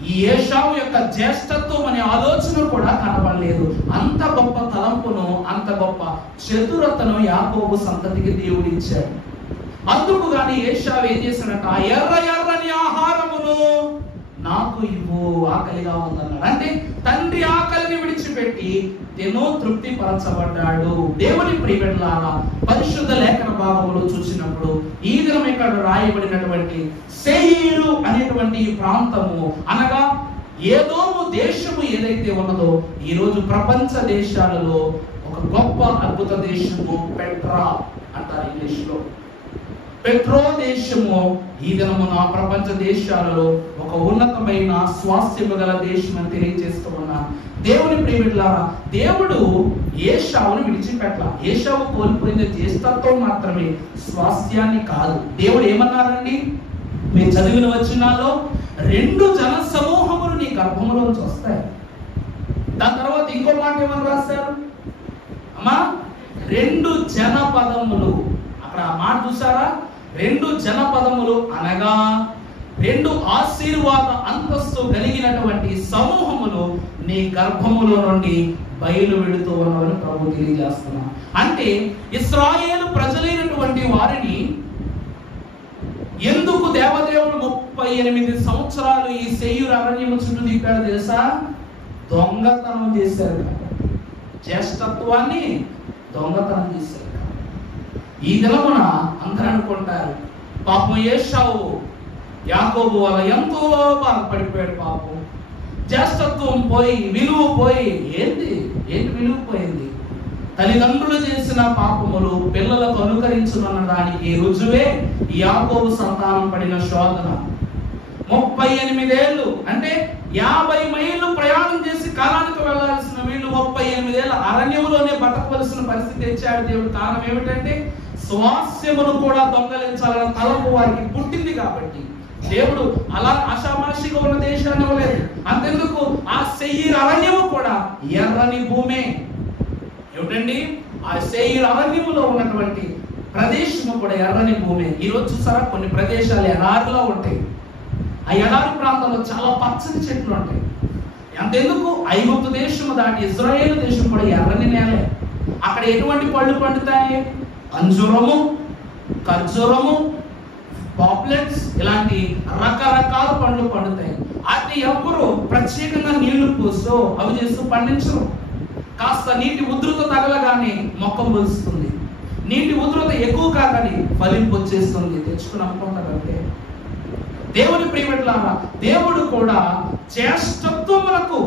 ఈ ఏశావు యొక్క జ్యేష్ఠత్వం అనే ఆలోచన కూడా కనబడలేదు. అంత గొప్ప తలంపును, అంత గొప్ప చతురతను యాకోబు సంతతికి దేవుడు ఇచ్చాడు. అందుకు గాని ఏశావు ఏం చేశాడట? ఎర్రని ఆహారమును నాకు ఇవ్వు, ఆకలిగా ఉందన్నాడు. అంటే తండ్రి ఆకలిని విడిచిపెట్టి విడిచిపెట్టి ఎన్నో తృప్తి పరచబడ్డాడు. దేవుని ప్రియబిడ్డలారా, పరిశుద్ధ లేఖన భాగంలో చూసినప్పుడు ఈ దినం ఇక్కడ రాయబడినటువంటి శేయీరు అనేటువంటి ఈ ప్రాంతము అనగా ఏదోము దేశము ఏదైతే ఉన్నదో ఈ రోజు ప్రపంచ దేశాలలో ఒక గొప్ప అద్భుత దేశము పెట్రా అంటారు ఇంగ్లీష్ లో. పెట్రో దేశము ఈ దినమున ప్రపంచ దేశాలలో ఒక ఉన్నతమైన స్వాస్థ్యము గల దేశం అని తెలియజేస్తూ ఉన్నాను. దేవుని ప్రియబిడ్డలారా, దేవుడు ఏశావును విడిచిపెట్టాల. ఏశావు కోల్పోయిన జ్యేష్ఠత్వం మాత్రమే, స్వాస్థ్యాన్ని కాదు. దేవుడు ఏమన్నారండి? మీరు చదివిన వచనాల్లో 2 జన సమూహములు నీ గర్భములోంచి వస్తాయి. దాని తర్వాత ఇంకో మాట ఏమని రాశారు అమ్మా? 2 జనపదములు. అక్కడ ఆ మాట చూసారా? 2 జనపదములు అనగా 2 ఆశీర్వాద అంతస్తు కలిగినటువంటి సమూహములు నీ గర్భములో నుండి బయలు వెళుతూ ఉన్నవని ప్రభు తెలియజేస్తున్నా. అంటే ఇశ్రాయేలు ప్రజలైనటువంటి వారిని ఎందుకు దేవదేవుడు 38 సంవత్సరాలు ఈ శేయీరు అరణ్యము చుట్టూ తిప్పాడు తెలుసా? దొంగతనం చేశారు. జ్యేష్ఠత్వాన్ని దొంగతనం చేశారు. ఈ దినమున అందరూ అనుకుంటారు పాపం ఏశావు యాకోబు వల్ల ఎంతో బాధపడిపోయాడు. పాపం జ్యేష్ఠత్వం పోయి విలువ పోయి. ఏంటి విలువ పోయింది? తల్లిదండ్రులు చేసిన పాపములు పిల్లలకు అనుకరించున్న దానికి రుజువే యాకోబు సంతానం పడిన శోధన. 38 ఏళ్ళు అంటే 50 మైళ్ళు ప్రయాణం చేసి కాలానికి వెళ్లాల్సిన వీళ్ళు 38 ఏళ్ళ అరణ్యములోనే బతకవలసిన పరిస్థితి తెచ్చాడు దేవుడు. కారణం ఏమిటంటే స్వాస్యమును కూడా దొంగలించాలన్న తలపు వారికి పుట్టింది కాబట్టి దేవుడు అలా ఆషామాషిగా ఉన్న దేశాన్ని ఇవ్వలేదు. అంతెందుకు ఆ శేయీరు అరణ్యము కూడా ఎర్రని భూమే. ఏమిటండి? ఆ శేయీరు అరణ్యములో ఉన్నటువంటి ప్రదేశము కూడా ఎర్రని భూమే. ఈరోజు చూసారా కొన్ని ప్రదేశాలు ఎడారిలో ఉంటాయి. ఆ ఎడారి ప్రాంతంలో చాలా పచ్చని చెట్లు ఉంటాయి. అంతెందుకు ఐగుప్తు దేశము దాటి ఇజ్రాయేలు దేశం కూడా ఎర్రని నేలే. అక్కడ ఎటువంటి పళ్ళు పండుతాయి? అంజూరము, ఖర్జూరము, పాప్లెట్స్ ఇలాంటి రకరకాల పండ్లు పండుతాయి. అది ఎవరు ప్రత్యేకంగా నీళ్లు పోస్తూ అవి చేస్తూ పండించరు. కాస్త నీటి ఉధృత తగలగానే మొక్క మొలుస్తుంది. నీటి ఉధృత ఎక్కువ కాగానే ఫలింపు వచ్చేస్తుంది. తెచ్చుకుని అమ్ముకుంటారంటే దేవుని ప్రియబిడ్డలారా, దేవుడు కూడా జ్యేష్ఠత్వములకు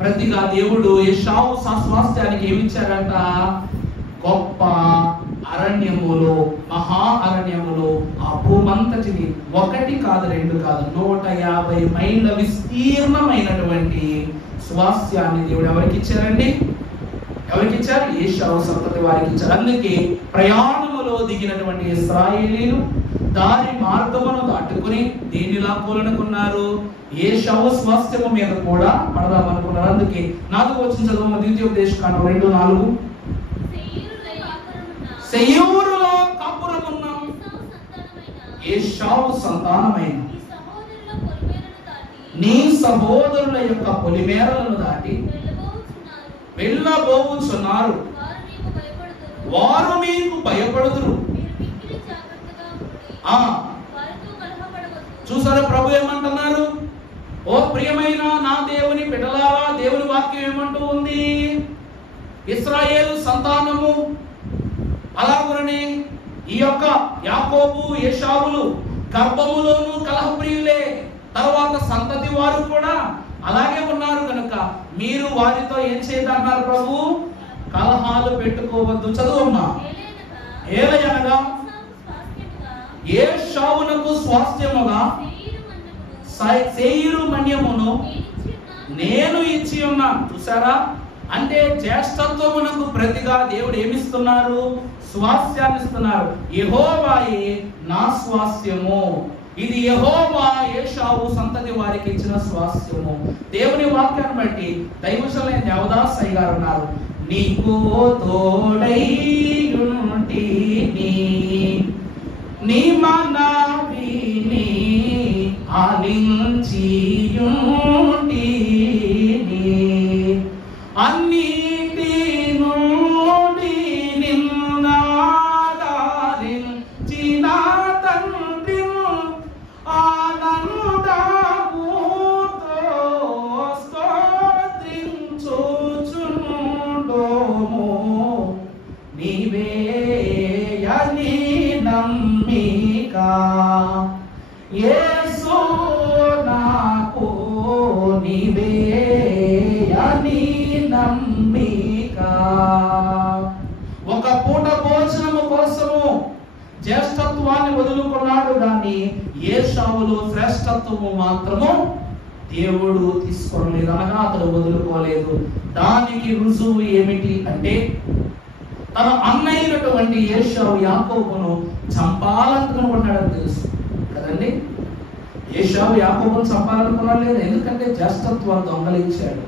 ప్రతిగా దేవుడు ఏశావు స్వాస్థ్యానికి ఏమిచ్చారంట? గొప్ప అరణ్యములో, మహా అరణ్యములో ఆ భూమంతటిని 1 కాదు 2 కాదు 150 మైళ్ళ విస్తీర్ణమైనటువంటి స్వాస్థ్యాన్ని దేవుడు ఎవరికి ఇచ్చారండి? ఎవరికి ఇచ్చారు? ఏశావు సంతతి వారికి ఇచ్చారు. అందుకే ప్రయాణములో దిగినటువంటి ఇశ్రాయేలీలు దారి మార్గమును దాటుకుని దీనిలా కూలనుకున్నారు. ఏశావు స్వాస్థ్యము మీద కూడా పడదామనుకున్నారు. అందుకే 4వ వచనం చదువు. ద్వితీయోపదేశకాండం 2:4. శేయీరులో కాపురమున్న ఏశావు సంతానమైన నీ సహోదరుల యొక్క పొలిమేరలను దాటి వెళ్ళబోచున్నారు. వారు మీకు భయపడుదురు. చూసారా ప్రభు ఏమంటున్నారు? ఓ ప్రియమైన నా దేవుని బిడ్డలారా, దేవుని వాక్యం ఏమంటూ ఉంది? ఇశ్రాయేలు సంతానము అలాగుననే ఈ యొక్క యాకోబు ఏశావులు గర్భములోను కలహప్రియులే. తర్వాత సంతతి వారు కూడా అలాగే ఉన్నారు కనుక మీరు వారితో ఏం చేయదన్నారు ప్రభు? కలహాలు పెట్టుకోవద్దు. చదువమ్మా. ఏలయనగా ఏశావునకు స్వాస్థ్యముగా శేయీరు మన్యమును నేను ఇచ్చి ఉన్నాను. చూసారా? అంటే జ్యేష్ఠత్వమునకు ప్రతిగా దేవుడు ఏమిస్తున్నారు? స్వాస్థ్యాన్ని ఇస్తున్నారు. యెహోవాయే నా స్వాస్థ్యము. ఇది యెహోవా ఏశావు సంతతి వారికి ఇచ్చిన స్వాస్థ్యము. దేవుని వాక్యాన్ని బట్టి దైవజనులైన దేవదాస్ అయ్య గారు ఉన్నారు. నీకు తోడై ఉంటిని, నీ మనవిని ఆలించి ఉంటిని, అన్నిటి నుండి నిన్నాదరించిన తండ్రి ఆనందముతో స్తోత్రించుచున్నాను. నమ్మిక. ఒక పూట భోజనము కోసము జ్యేష్ఠత్వాన్ని వదులుకున్నాడు, కానీ ఏశావులో శ్రేష్ఠత్వము మాత్రము దేవుడు తీసుకోలేదు, అనగా అతడు వదులుకోలేదు. దానికి రుజువు ఏమిటి అంటే, తన అన్నయ్యటువంటి ఏశావు యాకోబును చంపాలనుకున్నాడని తెలుసు కదండి. ఏశావు యాకోబును చంపాలనుకున్నాడు లేదు, ఎందుకంటే జ్యేష్ఠత్వాన్ని దొంగలించాడు,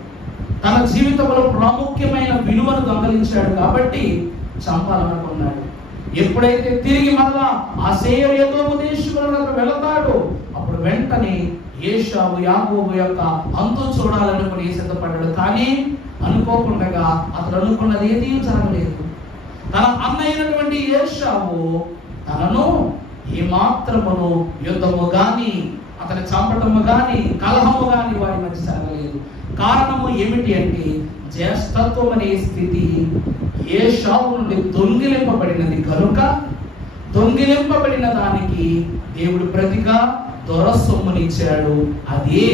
తన జీవితంలో ప్రాముఖ్యమైన విలువను దొంగలించాడు కాబట్టి చంపాలనుకున్నాడు. ఎప్పుడైతే తిరిగి మళ్ళా ఆ సేయర్ ఎదోము దేశంలోకి వెళతాడో అప్పుడు వెంటనే ఏశావు యాకోబు యొక్క అంతు చూడాలనుకుని సిద్ధపడ్డాడు. కానీ అనుకోకుండా అతడు అనుకున్నది ఏదీ జరగలేదు. తన అన్నయ్యటువంటి ఏశావు తనను ఏమాత్రమును యుద్ధము గాని, అతని చంపటము గాని, కలహము గాని వారి మధ్య జరగలేదు. కారణము ఏమిటి అంటే, జ్యేష్ఠత్వం అనే స్థితి ఏశావు నుండి దొంగిలింపబడినది కనుక, దొంగిలింపబడిన దానికి దేవుడు ప్రతిగా దొరసొమ్మునిచ్చాడు. అదే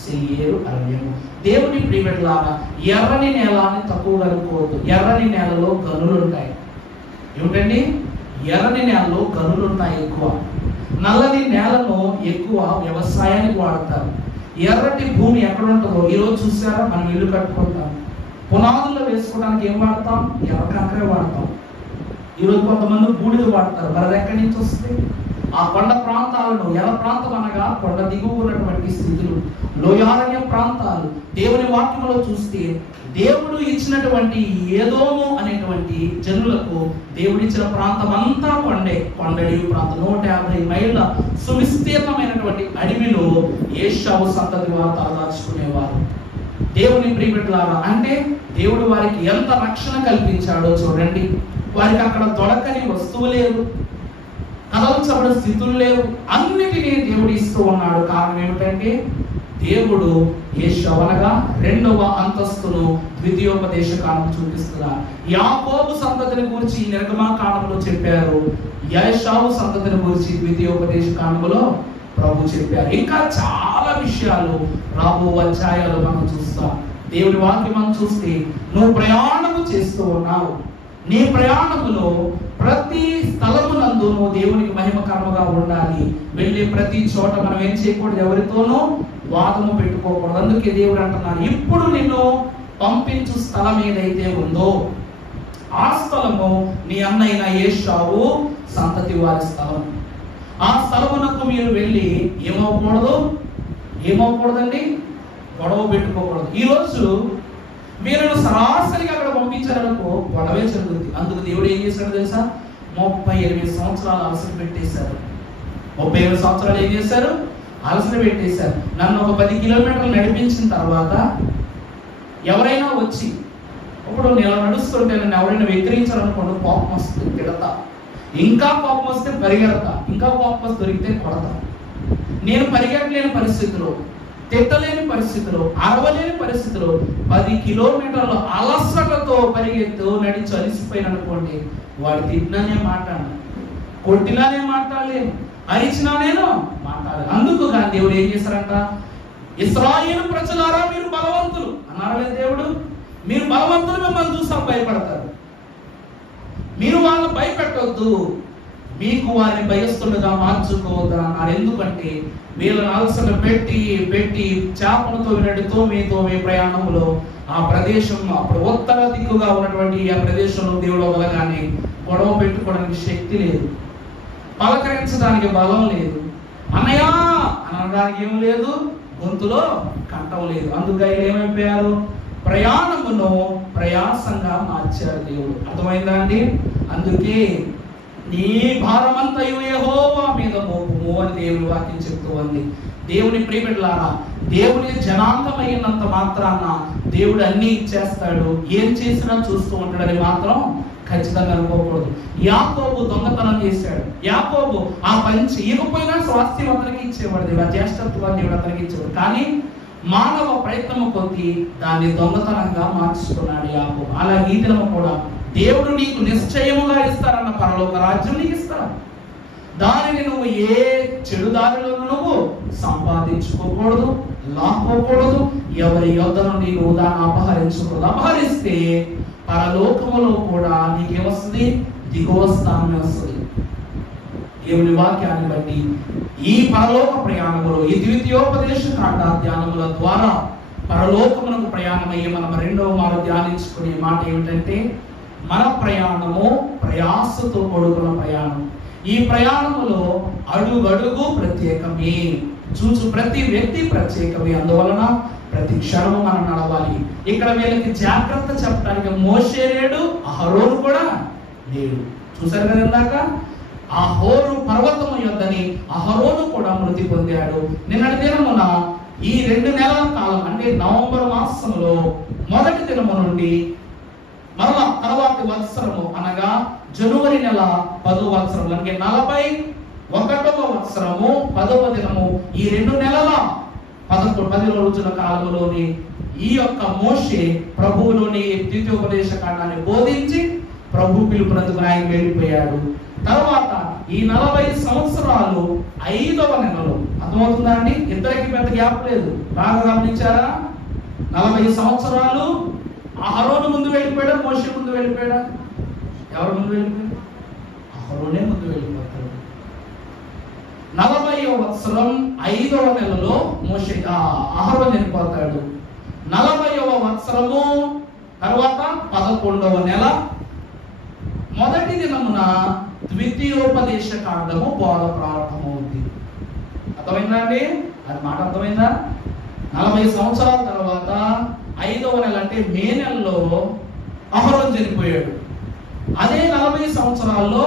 సెయేరు అరణ్యము. దేవుని ప్రియబిడ్డలారా, ఎర్రని నేల అని తక్కువగా అనుకోవద్దు. ఎర్రని నేలలో గనులు ఉంటాయి. ఏమిటండి? ఎర్రని నేలలో గనులు ఉంటాయి ఎక్కువ. నల్లని నేలను ఎక్కువ వ్యవసాయానికి వాడతారు. ఎర్రటి భూమి ఎక్కడ ఉంటుందో ఈరోజు చూసారా, మనం ఇల్లు కట్టుకుంటాం, పునాదుల్లో వేసుకోవడానికి ఏం వాడతాం? ఎర్ర కంకరే వాడతాం. ఈరోజు కొంతమంది బూడిద వాడతారు. మరి ఎక్కడి నుంచి వస్తే ఆ కొండ ప్రాంతాలను, ఎర్ర ప్రాంతం అనగా కొండ దిగువ ఉన్నటువంటి స్థితులు, లోయారణ్య ప్రాంతాలు. దేవుని వాక్యంలో చూస్తే దేవుడు ఇచ్చినటువంటి ఏదోము అనేటువంటి జనులకు దేవుడిచ్చిన ప్రాంతం అంతా కొండడి ప్రాంతం. 150 మైళ్ళ సువిస్తీర్ణమైనటువంటి అడవిలో ఏశావు సంతతి వారు తలదాచుకునేవారు. దేవుని ప్రియబిడ్డలారా, అంటే దేవుడు వారికి ఎంత రక్షణ కల్పించాడో చూడండి. వారికి అక్కడ దొరకని వస్తువు లేదు, కదల్చబడిన స్థితులు లేవు, అన్నిటినీ దేవుడు ఇస్తూ ఉన్నాడు. కారణం ఏమిటంటే, దేవుడు ఏశావు అనగా 2వ అంతస్తును ద్వితీయోపదేశ కాండం చూపిస్తున్నారు. యాకోబు సంతతిని గురించి నిర్గమాకాండంలో చెప్పారు, ఏశావు సంతతిని గురించి ద్వితీయోపదేశ కాండంలో ప్రభు చెప్పారు. ఇంకా చాలా విషయాలు రాబో అధ్యాయాలు మనం చూస్తాం. దేవుడి వాక్యం మనం చూస్తే, నువ్వు ప్రయాణము చేస్తూ ఉన్నావు, నీ ప్రయాణములో ప్రతి స్థలమునందు నువ్వు దేవునికి మహిమకరముగా ఉండాలి. వెళ్ళే ప్రతి చోట మనం ఏం చేయకూడదు, ఎవరితోనూ వాదము పెట్టుకోకూడదు. అందుకే దేవుడు అంటున్నాడు, ఇప్పుడు నిన్ను పంపించు స్థలం ఏదైతే ఉందో ఆ స్థలము నీ అన్నయ్య ఏశావు సంతతి వారి స్థలం. ఆ స్థలమునకు మీరు వెళ్ళి ఏమవకూడదండి, గొడవ పెట్టుకోకూడదు. ఈరోజు మీరు సరాసరిగా అక్కడ పంపించారనుకో, గొడవే జరుగుతుంది. అందుకు దేవుడు ఏం చేశాడు తెలుసా? 38 సంవత్సరాలు అలసట పెట్టేశారు. 37 సంవత్సరాలు ఏం చేశారు? అలసట పెట్టేశారు. నన్ను ఒక 10 కిలోమీటర్లు నడిపించిన తర్వాత ఎవరైనా వచ్చి, ఇప్పుడు నేను నడుస్తుంటే నన్ను ఎవరైనా వెక్కిరించాలనుకోండి, కోపం వస్తుంది, తిడతా. ఇంకా కోపం వస్తే పరిగెడతా, ఇంకా కోపం వస్తే దొరికితే కొడతా. నేను పరిగెట్టలేని పరిస్థితిలో, తిట్టలేని పరిస్థితిలో, అరవలేని పరిస్థితిలో 10 కిలోమీటర్లు అలసటతో నడిచి అలిసిపోయిన అనుకోండి, వాడు తిట్టినానే మాట్లాడను, కొట్టినానే మాట్లాడలేను, అరిచినా నేను మాట్లాడలేను. అందుకు కానీ దేవుడు ఏం చేశారంట, ఇశ్రాయేలు ప్రజలారా మీరు బలవంతులు అన్నారా దేవుడు? మీరు బలవంతులు, మిమ్మల్ని చూసా భయపడతారు, మీరు వాళ్ళని భయపెట్టొద్దు, మీకు వారిని భయస్తులుగా మార్చుకోవద్దు అన్నారు. ఎందుకంటే వీళ్ళని అలసట పెట్టి చేపలతో తోమే ప్రయాణంలో ఆ ప్రదేశం, అప్పుడు ఉత్తర దిక్కుగా ఉన్నటువంటి ఆ ప్రదేశంలో దేవుడు వదలగానే గొడవ పెట్టుకోవడానికి శక్తి లేదు, పలకరించడానికి బలం లేదు, అన్నయ్య అనడానికి ఏం లేదు, గొంతులో కంఠం లేదు. అందుకే ఏమైపోయారు, ప్రయాణమును ప్రయాసంగా మార్చారు దేవుడు. అర్థమైందా అండి? అందుకే నీ భారమంతయు యెహోవా మీద మోపుము అని దేవుని వాక్యం చెప్తూ ఉంది. దేవుని ప్రియబిడ్డలారా, దేవుని జనాంగమైనంత మాత్రాన దేవుడు అన్ని ఇచ్చేస్తాడు, ఏం చేసినా చూస్తూ ఉంటాడని మాత్రం ఖచ్చితంగా అనుకోకూడదు. యాకోబు దొంగతనం చేశాడు. యాకోబు ఆ పంచి ఇవ్వకపోయినా స్వాస్థ్యం అతనికి ఇచ్చేవాడు దేవుడు, ఆ జ్యేష్ఠత్వాన్ని దేవుడు అతనికి ఇచ్చేవాడు. కానీ మానవ ప్రయత్నము కొద్ది దాన్ని దొంగతనంగా మార్చుకున్నాడు యాకోబు. అలా ఈ దినము కూడా దేవుడు నీకు నిశ్చయముగా ఇస్తారన్న పరలోక రాజ్యం నీకు ఇస్తాడు. దానిని నువ్వు ఏ చెడు దారిలోనూ నువ్వు సంపాదించుకోకూడదు, లాక్కోకూడదు. ఎవరి యొద్ద నుండి నువ్వు దాన్ని అపహరించకూడదు. అపహరిస్తే పరలోకములో కూడా నీకేమొస్తుంది? దిగువ స్థానమే వస్తుంది. దేవుని వాక్యాన్ని బట్టి ఈ పరలోక ప్రయాణములో, ఈ ద్వితీయోపదేశ కాండ ధ్యానముల ద్వారా పరలోకమునకు ప్రయాణమయ్యే మనం రెండవ మారు ధ్యానించుకునే మాట ఏమిటంటే, మన ప్రయాణము ప్రయాసతో కూడుకున్న ప్రయాణం. ఈ ప్రయాణములో అడుగడుగు ప్రత్యేకమే, చూచు ప్రతి వ్యక్తి ప్రత్యేకమే. అందువలన ప్రతి క్షణము మనం నడవాలి. ఇక్కడ వీళ్ళకి జాగ్రత్త చెప్పడానికి మోషే లేడు, అహరోను కూడా లేడు. చూసారు కదా ఇందాక, ఆ హోరు పర్వతము యొద్దని అహరోను కూడా మృతి పొందాడు. నిన్నటి దినమున ఈ 2 నెలల కాలం అంటే నవంబర్ మాసంలో మొదటి దినము నుండి మరలా తర్వాతి వత్సరము అనగా జనవరి నెల 10వ వత్సరము అంటే 41వ వత్సరము 10వ దినము, ఈ 2 నెలల 10 రోజుల కాలంలోని ఈ యొక్క మోషే ప్రభువులోని ద్వితీయోపదేశ కాండాన్ని బోధించి ప్రభు పిలుపునందుకు ఆయన వెళ్ళిపోయాడు. తర్వాత ఈ 40 సంవత్సరాలు 5వ నెలలో, అర్థమవుతుందా అండి? ఇద్దరికి పెద్ద గ్యాప్ లేదు. బాగా గమనించారా? 40 సంవత్సరాలు అహరోను ముందు వెళ్ళిపోయాడా, మోషే ముందు వెళ్ళిపోయాడా? ఎవరు ముందు వెళ్ళిపోయాడు? అహరోనే ముందు వెళ్ళిపోతాడు. 40వ వత్సరం 5వ నెలలో మోషే అహరోను వెళ్ళిపోతాడు. 40వ వత్సరము తర్వాత 11వ నెల మొదటి దినమున ద్వితీయోపదేశ కాండము బోధ ప్రారంభమవుతుంది. అర్థమైందా అండి? అది మాట అర్థమైందా? 40 సంవత్సరాల తర్వాత 5వ నెల అంటే మే నెలలో అహరోను చనిపోయాడు. అదే 40 సంవత్సరాల్లో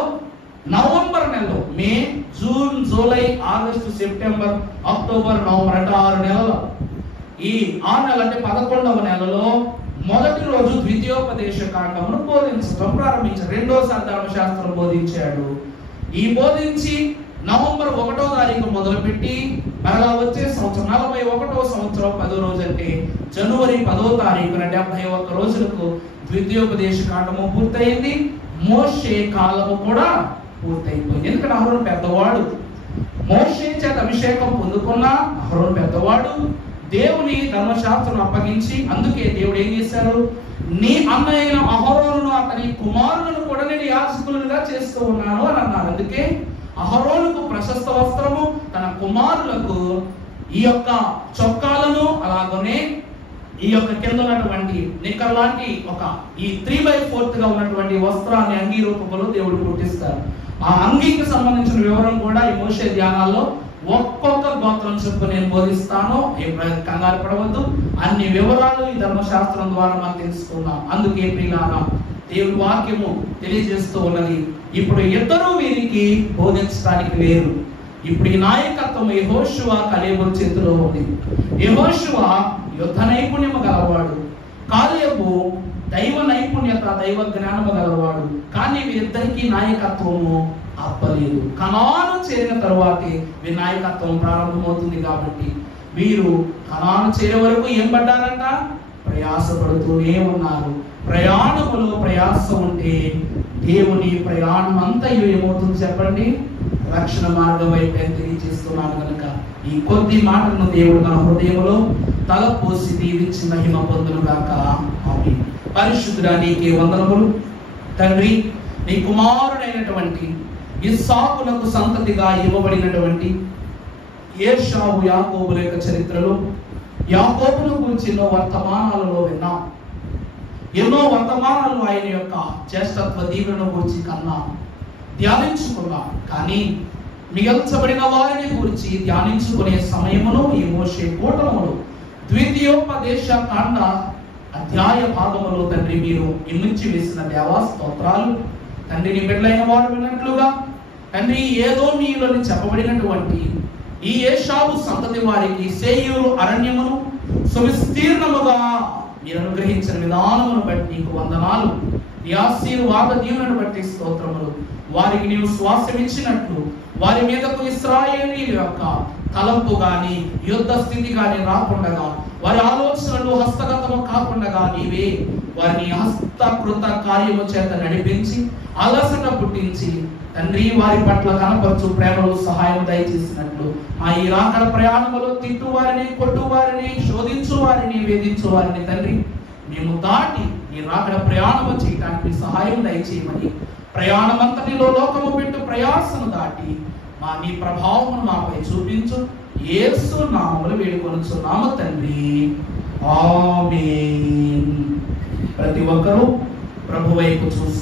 నవంబర్ నెలలో, May, June, July, August, September, October, November అంటే 6 నెలలు. ఈ 6 నెలలు అంటే 11వ నెలలో మొదటి రోజు ద్వితీయోపదేశ కాండమును బోధించడం ప్రారంభించాడు. రెండోసారి ధర్మశాస్త్రం బోధించాడు. ఈ బోధించి నవంబర్ 1వ తారీఖు మొదలుపెట్టి మరలా వచ్చే సంవత్సరం 41వ సంవత్సరం 10వ రోజు అంటే జనవరి 10వ తారీఖున 71 రోజులకు ద్వితీయోపదేశ కాండము పూర్తయింది. మోషే కాలము కూడా పూర్తయిపోయింది. ఎందుకంటే అహరోను పెద్దవాడు. మోషే చేత అభిషేకం పొందుకున్న అహరోను పెద్దవాడు. దేవుని ధర్మశాస్త్రం అప్పగించి, అందుకే దేవుడు ఏం చేశారు? నీ అన్నయ్య అహరోనును అతని కుమారులను కూడా నేను యాజకులుగా చేస్తూ ఉన్నాను అని అన్నారు. అందుకే అహరోనుకు ప్రశస్త వస్త్రము, తన కుమారులకు ఈ యొక్క చొక్కాలను, అలాగనే ఈ యొక్క కింద ఉన్నటువంటి నిక్కర్ లాంటి ఒక ఈ 3/4 గా ఉన్నటువంటి వస్త్రాన్ని అంగీ రూపంలో దేవుడు పుట్టిస్తారు. ఆ అంగీకి సంబంధించిన వివరం కూడా ఈ మోషే ధ్యానాల్లో ఒక్కొక్క గోత్రం చెప్పు నేను బోధిస్తాను. కంగారు పడవద్దు. అన్ని వివరాలు ఈ ధర్మశాస్త్రం ద్వారా మనం తెలుసుకుందాం. అందుకే ప్రియులారా, దేవుని వాక్యము తెలియజేస్తూ ఉన్నది, ఇప్పుడు ఇద్దరు వీరికి బోధించడానికి లేరు. ఇప్పుడు ఈ నాయకత్వం యెహోషువ కలేబు చేతిలో ఉంది. యెహోషువ యుద్ధ నైపుణ్యము గలవాడు, కాలేబు దైవ నైపుణ్యత, దైవ జ్ఞానము గలవాడు. కానీ వీరిద్దరికీ నాయకత్వము అప్పలేదు. కనాను చేరిన తరువాతే వీరి నాయకత్వం ప్రారంభమవుతుంది. కాబట్టి వీరు కనాను చేరే వరకు ఏం పడ్డారంట? ప్రయాసపడుతూనే ఉన్నారు. ప్రయాణములో ప్రయాస ఉంటే దేవుని ప్రయాణం అంతా ఏమవుతుంది చెప్పండి? రక్షణ మార్గం వైపు తెలియజేస్తున్నాను కనుక ఈ కొద్ది మాటలను దేవుడు మన హృదయంలో తలపోసి దీవించి మహిమ పొందును గాక. ఆమేన్. పరిశుద్ధుడా, నీకే వందనములు తండ్రి. నీ కుమారుడైనటువంటి ఇస్సాకునకు సంతతిగా ఇవ్వబడినటువంటి ఏషావు యాకోబుల యొక్క చరిత్రలో యాకోబును గురించి ఎన్నో వర్తమానాలలో విన్నాం. ఎన్నో వర్తమానాలు ఆయన యొక్క జ్యేష్ఠత్వ దీవెనను గురించి కన్నాం, ధ్యానించుకున్నాం. కానీ మిగల్చబడిన వారిని గురించి ధ్యానించుకునే సమయమును ఈ మోషే కూటములు ద్వితీయోపదేశ కాండ అధ్యాయ భాగములో తండ్రి మీరు ఇమించి వేసిన దేవా స్తోత్రాలు తండ్రి. నీ బిడ్డలైన వారు విన్నట్లుగా తండ్రి ఏదో మీలోని చెప్పబడినటువంటి ఈ ఏషావు సంతతి వారికి సేయూరు అరణ్యమును సువిస్తీర్ణముగా మీరు అనుగ్రహించిన విధానమును బట్టి నీకు వందనాలు. నీ ఆశీర్వాద దీవెనను బట్టి స్తోత్రములు. వారికి నీవు శ్వాసం ఇచ్చినట్లు వారి మీదకు ఇశ్రాయేలీయుల యొక్క తలంపు గాని యుద్ధ స్థితి గాని రాకుండగా వారి ఆలోచనలు హస్తగతము కాకుండా నీవే వారిని హస్తకృత కార్యము చేత నడిపించి అలసట పుట్టించి తండ్రి వారి పట్ల కనపరచు ప్రేమలో సహాయం దయచేసినట్లు మా ఈ రాకడ ప్రయాణములో తిట్టు వారిని, కొట్టు వారిని, శోధించు వారిని, వేధించు వారిని తండ్రి మేము దాటి ఈ రాకడ ప్రయాణము చేయడానికి సహాయం దయచేయమని, ప్రయాణమంతటిలో లోకము పెట్టు ప్రయాసను దాటి మా నీ ప్రభావమును మాపై చూపించు. యేసు నామములో వేడుకొనుచున్నాము తండ్రి, ఆమేన్. ప్రతి ఒక్కరూ ప్రభు వైపు చూసి